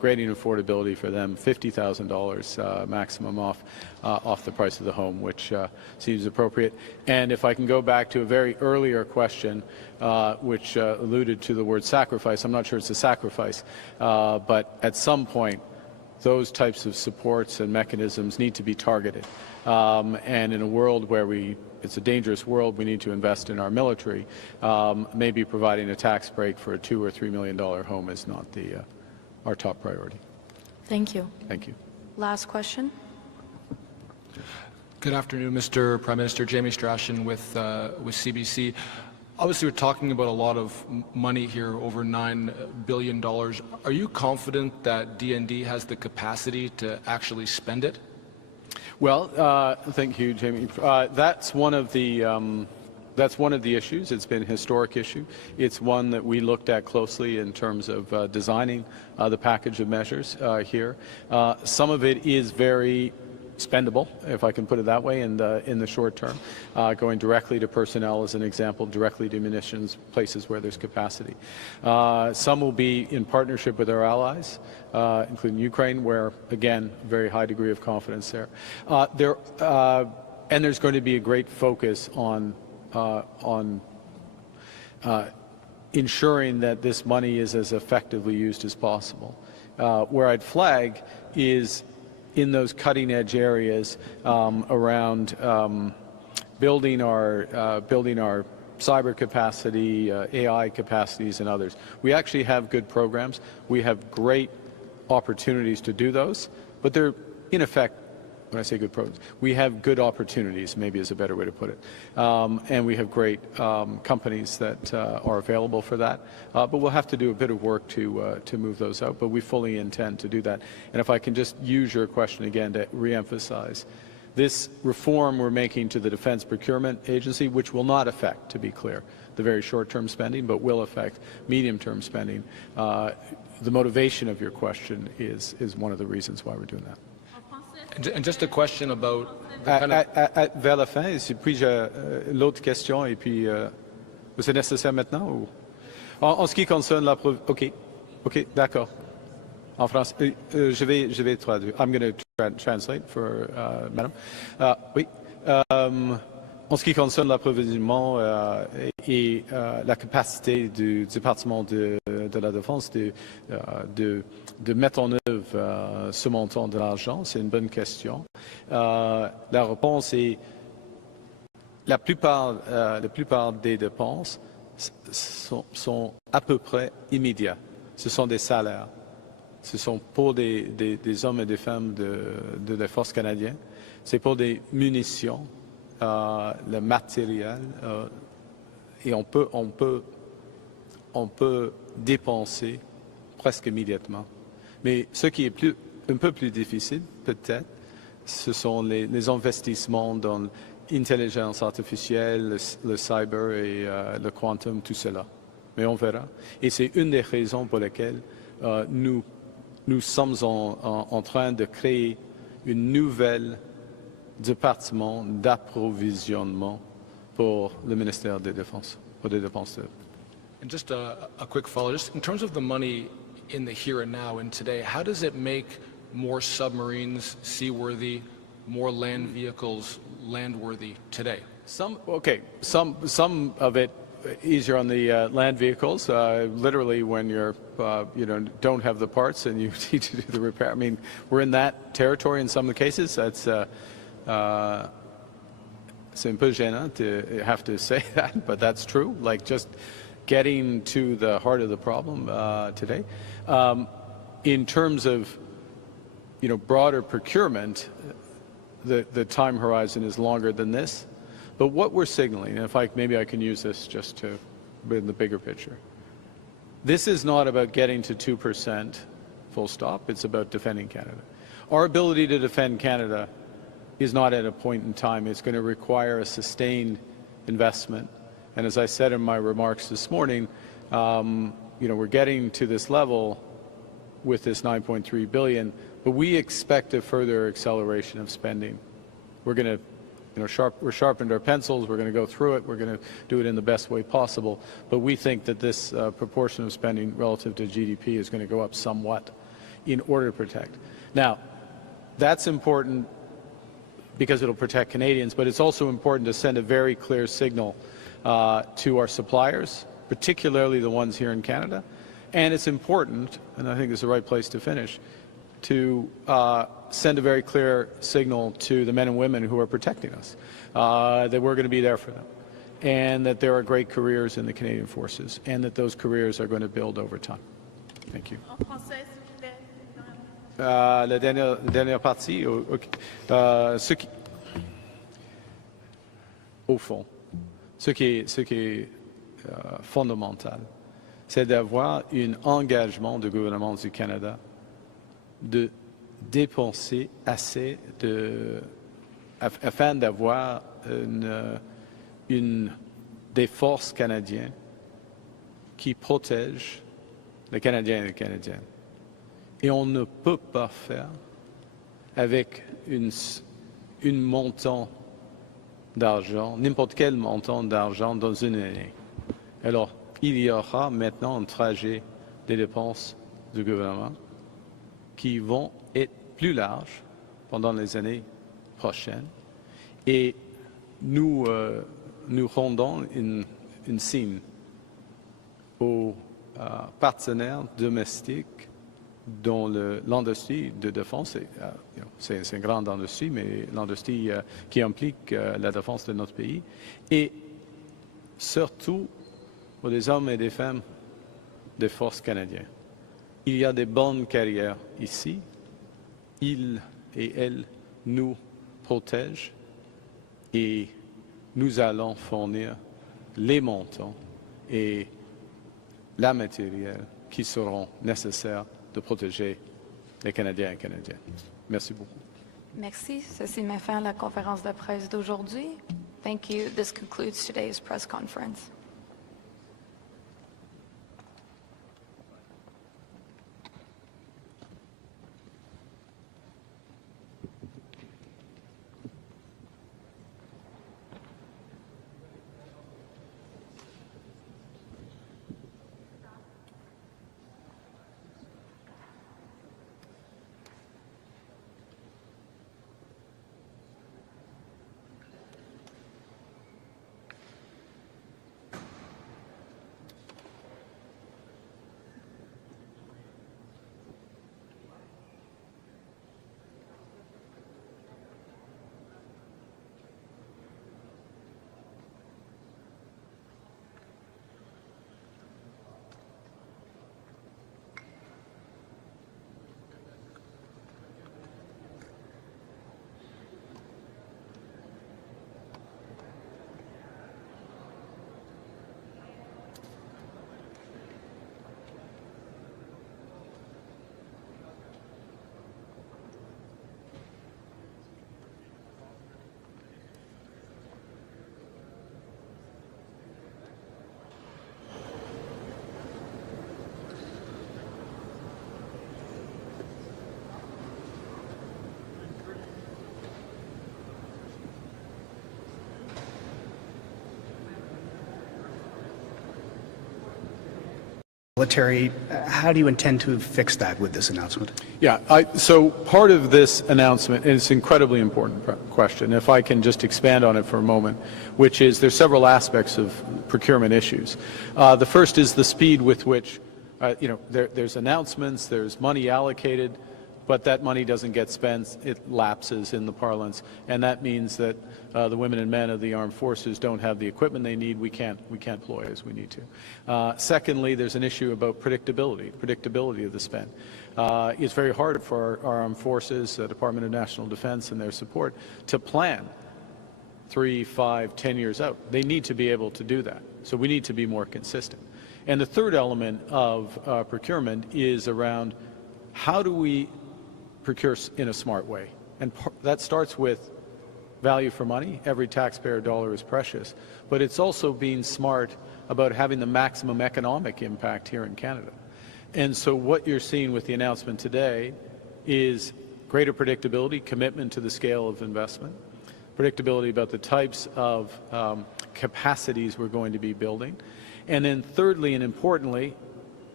grading affordability for them, $50,000 maximum off the price of the home, which seems appropriate. And if I can go back to a very earlier question, which alluded to the word sacrifice, I'm not sure it's a sacrifice, but at some point, those types of supports and mechanisms need to be targeted. And in a world where it's a dangerous world, we need to invest in our military. Maybe providing a tax break for a $2 or $3 million home is not our top priority. Thank you. Thank you. Last question. Good afternoon, Mr. Prime Minister. Jamie Strachan with CBC. Obviously, we're talking about a lot of money here, over $9 billion. Are you confident that DND has the capacity to actually spend it? Well, thank you, Jamie. That's one of the issues. It's been a historic issue. It's one that we looked at closely in terms of designing the package of measures here. Some of it is very spendable, if I can put it that way, in the short term, going directly to personnel as an example, directly to munitions, places where there's capacity. Some will be in partnership with our allies, including Ukraine, where, again, very high degree of confidence there. And there's going to be a great focus on ensuring that this money is as effectively used as possible. Where I'd flag is in those cutting-edge areas around building our cyber capacity, AI capacities, and others. We actually have good programs. We have great opportunities to do those, but they're, in effect, when I say good programs, we have good opportunities, maybe is a better way to put it. And we have great companies that are available for that. But we'll have to do a bit of work to move those out, but we fully intend to do that. And if I can just use your question again to reemphasize, this reform we're making to the Defense Procurement Agency, which will not affect, to be clear, the very short-term spending, but will affect medium-term spending. The motivation of your question is one of the reasons why we're doing that. And just a question about vers la fin, et puis l'autre question, et puis c'est nécessaire maintenant ou? En ce qui concerne la OK, d'accord. En français, je vais traduire. I'm going to translate for madame. Oui. En ce qui concerne l'approvisionnement et la capacité du département de la Défense de mettre en œuvre ce montant de l'argent, c'est une bonne question. La réponse est la plupart des dépenses sont à peu près immédiates. Ce sont des salaires. Ce sont pour des hommes et des femmes de la force canadienne. C'est pour des munitions. Le matériel et on peut dépenser presque immédiatement. Mais ce qui est un peu plus difficile, peut-être, ce sont les investissements dans l'intelligence artificielle, le cyber et le quantum, tout cela. Mais on verra. Et c'est une des raisons pour lesquelles nous sommes en train de créer une nouvelle département d'approvisionnement pour le ministère des Défenses, pour des dépenses. And just a quick follow, just in terms of the money in the here and now and today, how does it make more submarines seaworthy, more land vehicles landworthy today? Some of it easier on the land vehicles. Literally, when you're don't have the parts and you need to do the repair. I mean, we're in that territory in some of the cases. That's c'est un peu gênant to have to say that, but that's true. Like just getting to the heart of the problem today. In terms of broader procurement, the time horizon is longer than this. But what we're signaling, and maybe I can use this just to in the bigger picture. This is not about getting to 2%, full stop. It's about defending Canada. Our ability to defend Canada is not at a point in time. It's going to require a sustained investment. And as I said in my remarks this morning, we're getting to this level with this $9.3 billion, but we expect a further acceleration of spending. We're going to, we're sharpened our pencils. We're going to go through it. We're going to do it in the best way possible. But we think that this proportion of spending relative to GDP is going to go up somewhat in order to protect. Now, that's important because it'll protect Canadians, but it's also important to send a very clear signal to our suppliers, particularly the ones here in Canada. And it's important, and I think it's the right place to finish, to send a very clear signal to the men and women who are protecting us, that we're going to be there for them, and that there are great careers in the Canadian Forces, and that those careers are going to build over time. Thank you. La dernière partie, au fond, ce qui est fondamental, c'est d'avoir un engagement du gouvernement du Canada de dépenser assez afin d'avoir des forces canadiennes qui protègent les Canadiens et les Canadiennes. Et on ne peut pas faire avec un montant d'argent, n'importe quel montant d'argent dans une année. Alors, il y aura maintenant un trajet des dépenses du gouvernement qui vont être plus larges pendant les années prochaines. Et nous rendons une signe aux partenaires domestiques dans l'industrie de défense. C'est une grande industrie, mais l'industrie qui implique la défense de notre pays. Et surtout pour les hommes et des femmes des forces canadiennes. Il y a des bonnes carrières ici. Ils et elles nous protègent et nous allons fournir les montants et la matériel qui seront nécessaires de protéger les Canadiens et Canadiennes. Merci beaucoup. Merci. Ceci met fin à la conférence de presse d'aujourd'hui. Thank you. This concludes today's press conference. Military, how do you intend to fix that with this announcement? Yeah, so part of this announcement, and it's an incredibly important question, if I can just expand on it for a moment, which is there's several aspects of procurement issues. The first is the speed with which, there's announcements, there's money allocated, but that money doesn't get spent, it lapses in the parlance, and that means that the women and men of the armed forces don't have the equipment they need. We can't deploy as we need to. Secondly, there's an issue about predictability of the spend. It's very hard for our armed forces, the Department of National Defense and their support, to plan 3, 5, 10 years out. They need to be able to do that. So we need to be more consistent. And the third element of procurement is around how do we procure in a smart way. And that starts with value for money. Every taxpayer dollar is precious. But it's also being smart about having the maximum economic impact here in Canada. And so what you're seeing with the announcement today is greater predictability, commitment to the scale of investment, predictability about the types of capacities we're going to be building. And then thirdly and importantly,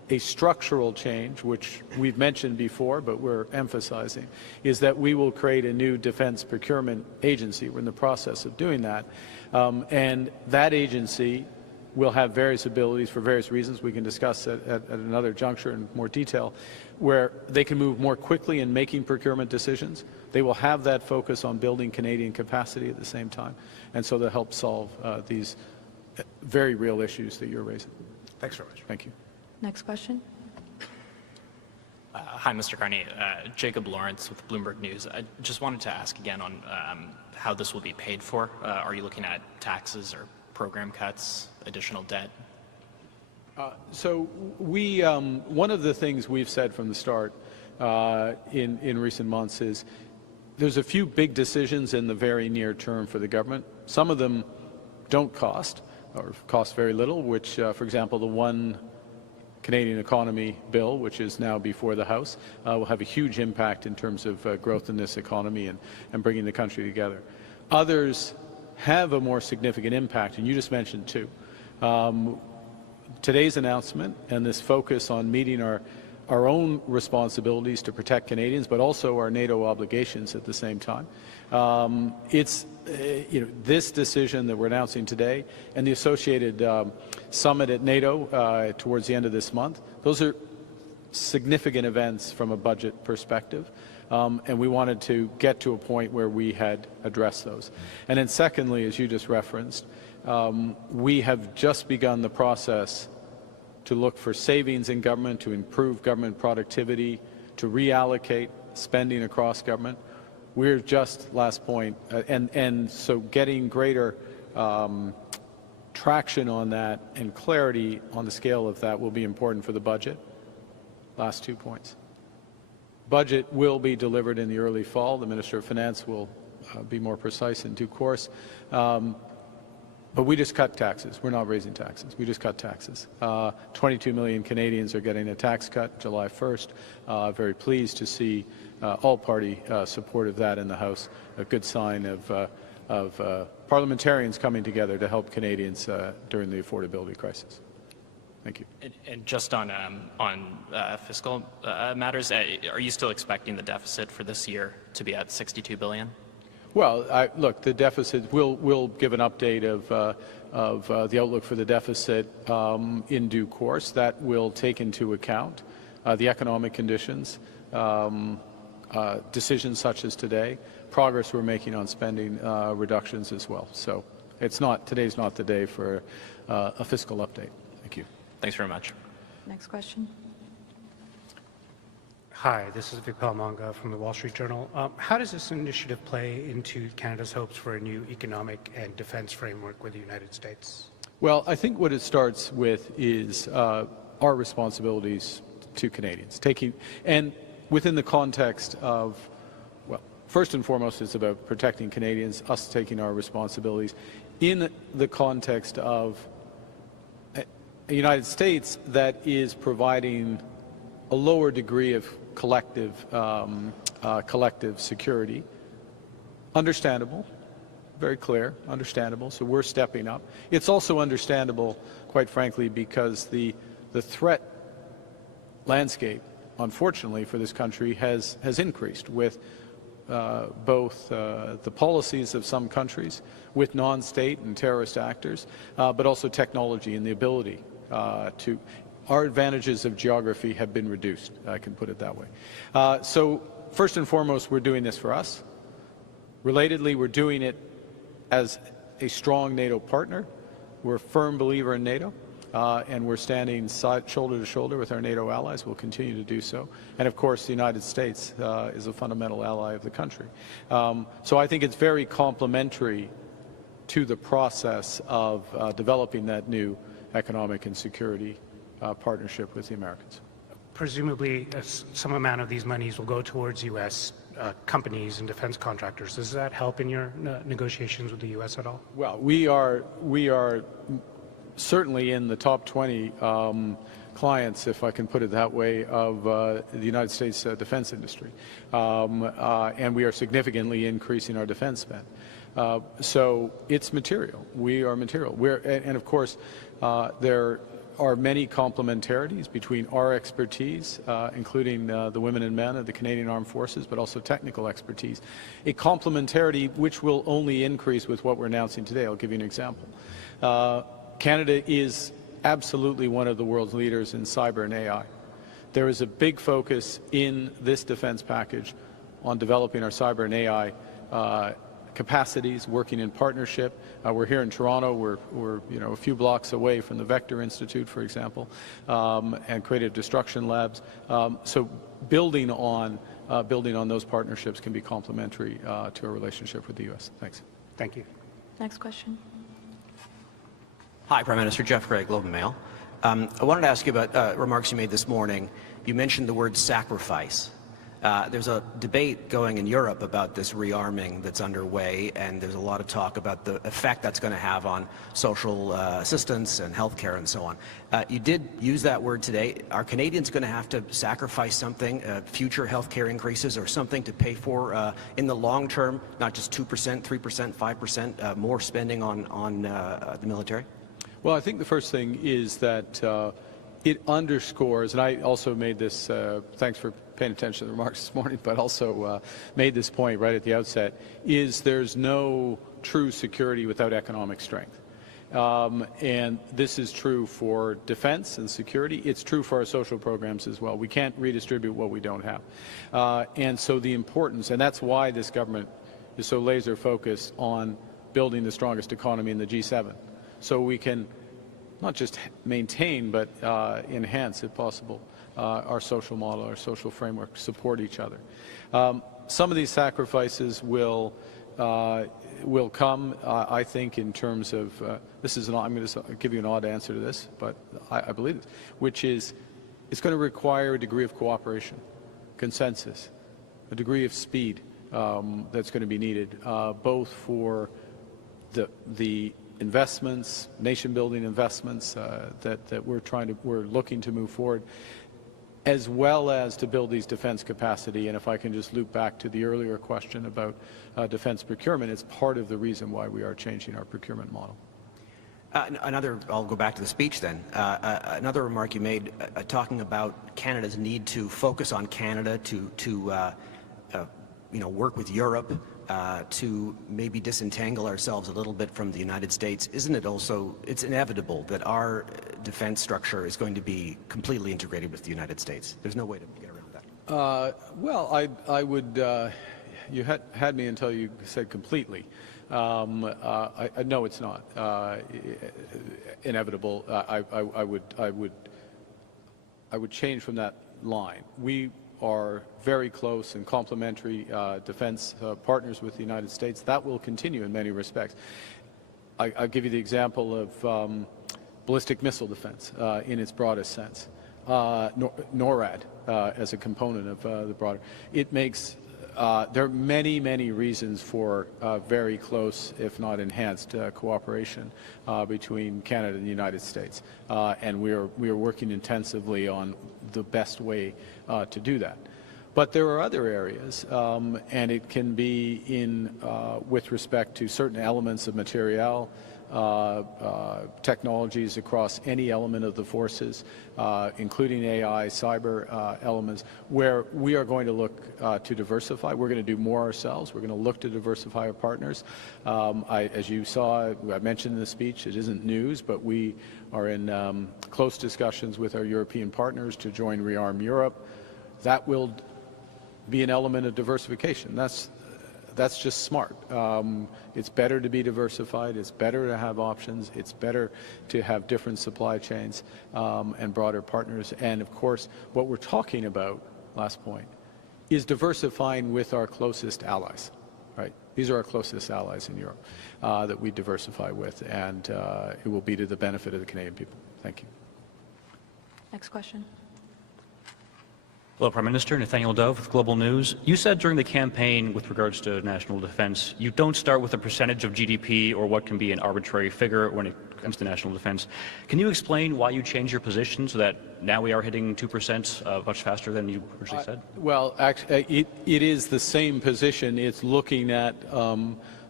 A structural change, which we've mentioned before, but we're emphasizing, is that we will create a new defense procurement agency. We're in the process of doing that. And that agency will have various abilities for various reasons. We can discuss at another juncture in more detail, where they can move more quickly in making procurement decisions. They will have that focus on building Canadian capacity at the same time. And so they'll help solve these very real issues that you're raising. Thanks very much. Thank you. Next question. Hi, Mr. Carney. Jacob Lawrence with Bloomberg News. I just wanted to ask again on how this will be paid for. Are you looking at taxes or program cuts, additional debt? So we, one of the things we've said from the start in recent months is there's a few big decisions in the very near term for the government. Some of them don't cost or cost very little, which, for example, the One Canadian Economy Bill, which is now before the House, will have a huge impact in terms of growth in this economy and bringing the country together. Others have a more significant impact, and you just mentioned two. Today's announcement and this focus on meeting our own responsibilities to protect Canadians, but also our NATO obligations at the same time. This decision that we're announcing today and the associated summit at NATO towards the end of this month, those are significant events from a budget perspective, and we wanted to get to a point where we had addressed those. And then secondly, as you just referenced, we have just begun the process to look for savings in government, to improve government productivity, to reallocate spending across government. We're just, last point, and so getting greater traction on that and clarity on the scale of that will be important for the budget. Last 2 points. Budget will be delivered in the early fall. The Minister of Finance will be more precise in due course. But we just cut taxes. We're not raising taxes. We just cut taxes. 22 million Canadians are getting a tax cut July 1st. Very pleased to see all-party support of that in the House. A good sign of parliamentarians coming together to help Canadians during the affordability crisis. Thank you. And just on fiscal matters, are you still expecting the deficit for this year to be at $62 billion? Well, look, the deficit, we'll give an update of the outlook for the deficit in due course. That will take into account the economic conditions, decisions such as today, progress we're making on spending reductions as well. So today's not the day for a fiscal update. Thank you. Thanks very much. Next question. Hi, this is Vipal Manga from the Wall Street Journal. How does this initiative play into Canada's hopes for a new economic and defense framework with the United States? Well, I think what it starts with is our responsibilities to Canadians, and within the context of, well, first and foremost, it's about protecting Canadians, us taking our responsibilities in the context of a United States that is providing a lower degree of collective security. Understandable, very clear, understandable. So we're stepping up. It's also understandable, quite frankly, because the threat landscape, unfortunately, for this country has increased with both the policies of some countries, with non-state and terrorist actors, but also technology and the ability to. Our advantages of geography have been reduced, I can put it that way. So first and foremost, we're doing this for us. Relatedly, we're doing it as a strong NATO partner. We're a firm believer in NATO, and we're standing shoulder to shoulder with our NATO allies. We'll continue to do so. And of course, the United States is a fundamental ally of the country. So I think it's very complementary to the process of developing that new economic and security partnership with the Americans. Presumably, some amount of these monies will go towards U.S. Companies and defense contractors. Does that help in your negotiations with the U.S. at all? Well, we are certainly in the top 20 clients, if I can put it that way, of the United States defense industry. And we are significantly increasing our defense spend. So it's material. We are material. And of course, there are many complementarities between our expertise, including the women and men of the Canadian Armed Forces, but also technical expertise. A complementarity which will only increase with what we're announcing today. I'll give you an example. Canada is absolutely one of the world's leaders in cyber and AI. There is a big focus in this defense package on developing our cyber and AI capacities, working in partnership. We're here in Toronto. We're a few blocks away from the Vector Institute, for example, and creative destruction labs. So building on those partnerships can be complementary to our relationship with the U.S. Thanks. Thank you. Next question. Hi, Prime Minister. Jeff Gray, Globe and Mail. I wanted to ask you about remarks you made this morning. You mentioned the word sacrifice. There's a debate going in Europe about this rearming that's underway, and there's a lot of talk about the effect that's going to have on social assistance and healthcare and so on. You did use that word today. Are Canadians going to have to sacrifice something, future healthcare increases or something to pay for in the long term, not just 2%, 3%, 5%, more spending on the military? Well, I think the first thing is that it underscores, and I also made this, thanks for paying attention to the remarks this morning, but also made this point right at the outset, is there's no true security without economic strength. And this is true for defense and security. It's true for our social programs as well. We can't redistribute what we don't have. And so the importance, and that's why this government is so laser focused on building the strongest economy in the G7. So we can not just maintain, but enhance, if possible, our social model, our social framework, support each other. Some of these sacrifices will come, I think, in terms of, I'm going to give you an odd answer to this, but I believe it, which is it's going to require a degree of cooperation, consensus, a degree of speed that's going to be needed, both for the investments, nation-building investments that we're looking to move forward, as well as to build these defense capacity. And if I can just loop back to the earlier question about defense procurement, it's part of the reason why we are changing our procurement model. I'll go back to the speech then. Another remark you made talking about Canada's need to focus on Canada, to work with Europe, to maybe disentangle ourselves a little bit from the United States. Isn't it also, it's inevitable that our defense structure is going to be completely integrated with the United States? There's no way to get around that. Well, I would, you had me until you said completely. No, it's not inevitable. I would change from that line. We are very close and complementary defense partners with the United States. That will continue in many respects. I'll give you the example of ballistic missile defense in its broadest sense. NORAD as a component of the broader. It makes, there are many, many reasons for very close, if not enhanced, cooperation between Canada and the United States. And we are working intensively on the best way to do that. But there are other areas, and it can be in with respect to certain elements of material, technologies across any element of the forces, including AI, cyber elements, where we are going to look to diversify. We're going to do more ourselves. We're going to look to diversify our partners. As you saw, I mentioned in the speech, it isn't news, but we are in close discussions with our European partners to join Rearm Europe. That will be an element of diversification. That's just smart. It's better to be diversified. It's better to have options. It's better to have different supply chains and broader partners. And of course, what we're talking about, last point, is diversifying with our closest allies. Right? These are our closest allies in Europe that we diversify with, and it will be to the benefit of the Canadian people. Thank you. Next question. Hello, Prime Minister. Nathaniel Dove with Global News. You said during the campaign with regards to national defense, you don't start with a percentage of GDP or what can be an arbitrary figure when it comes to national defense. Can you explain why you changed your position so that now we are hitting 2% much faster than you originally said? Well, actually, it is the same position. It's looking at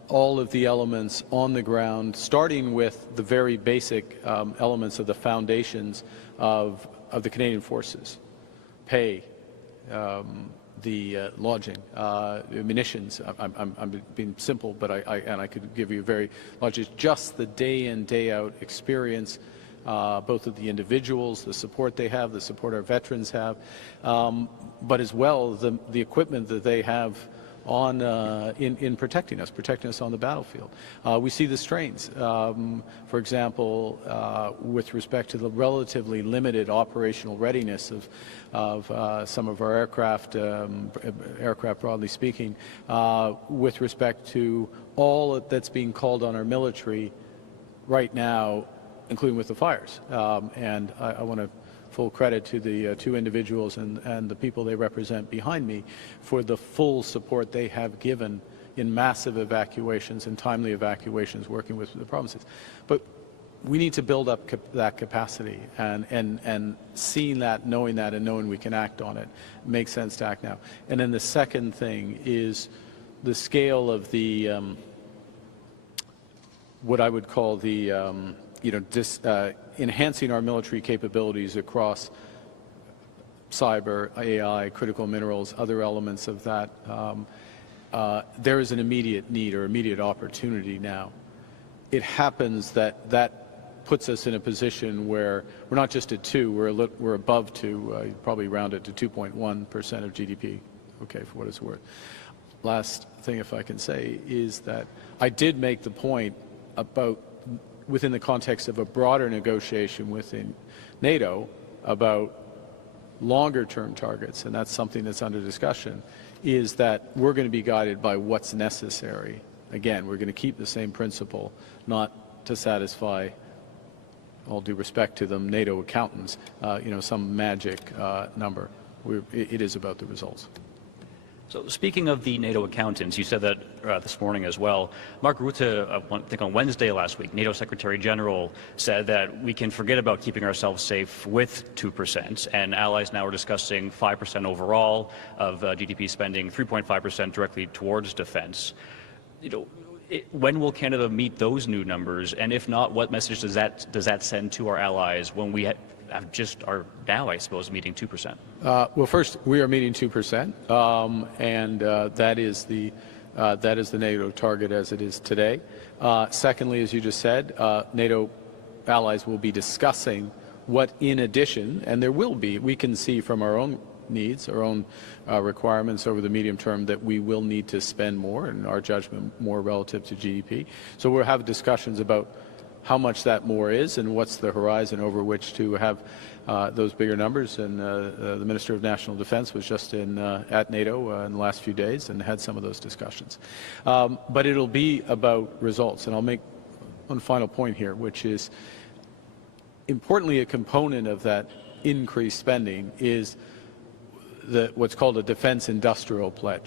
all of the elements on the ground, starting with the very basic elements of the foundations of the Canadian forces: pay, the lodging, munitions. I'm being simple, but I could give you very logic. Just the day in, day out experience, both of the individuals, the support they have, the support our veterans have, but as well the equipment that they have on in protecting us on the battlefield. We see the strains. For example, with respect to the relatively limited operational readiness of some of our aircraft broadly speaking, with respect to all that's being called on our military right now, including with the fires. And I want to full credit to the two individuals and the people they represent behind me for the full support they have given in massive evacuations and timely evacuations working with the provinces. But we need to build up that capacity, and seeing that, knowing that, and knowing we can act on it makes sense to act now. And then the second thing is the scale of the what I would call the enhancing our military capabilities across cyber, AI, critical minerals, other elements of that. There is an immediate need or immediate opportunity now. It happens that puts us in a position where we're not just at 2, we're above 2, probably round it to 2.1% of GDP, okay, for what it's worth. Last thing, if I can say, is that I did make the point about, within the context of a broader negotiation within NATO, about longer-term targets, and that's something that's under discussion, is that we're going to be guided by what's necessary. Again, we're going to keep the same principle, not to satisfy, all due respect to them, NATO accountants, some magic number. It is about the results. So speaking of the NATO accountants, you said that this morning as well. Mark Rutte, I think on Wednesday last week, NATO Secretary General said that we can forget about keeping ourselves safe with 2%, and allies now are discussing 5% overall of GDP spending, 3.5% directly towards defense. When will Canada meet those new numbers, and if not, what message does that send to our allies when we are now, I suppose, meeting 2%? Well, first, we are meeting 2%, and that is the NATO target as it is today. Secondly, as you just said, NATO allies will be discussing what, in addition, and there will be, we can see from our own needs, our own requirements over the medium term, that we will need to spend more, in our judgment, more relative to GDP. So we'll have discussions about how much that more is and what's the horizon over which to have those bigger numbers. And the Minister of National Defence was just at NATO in the last few days and had some of those discussions. But it'll be about results. And I'll make one final point here, which is, importantly, a component of that increased spending is what's called a defence industrial pledge.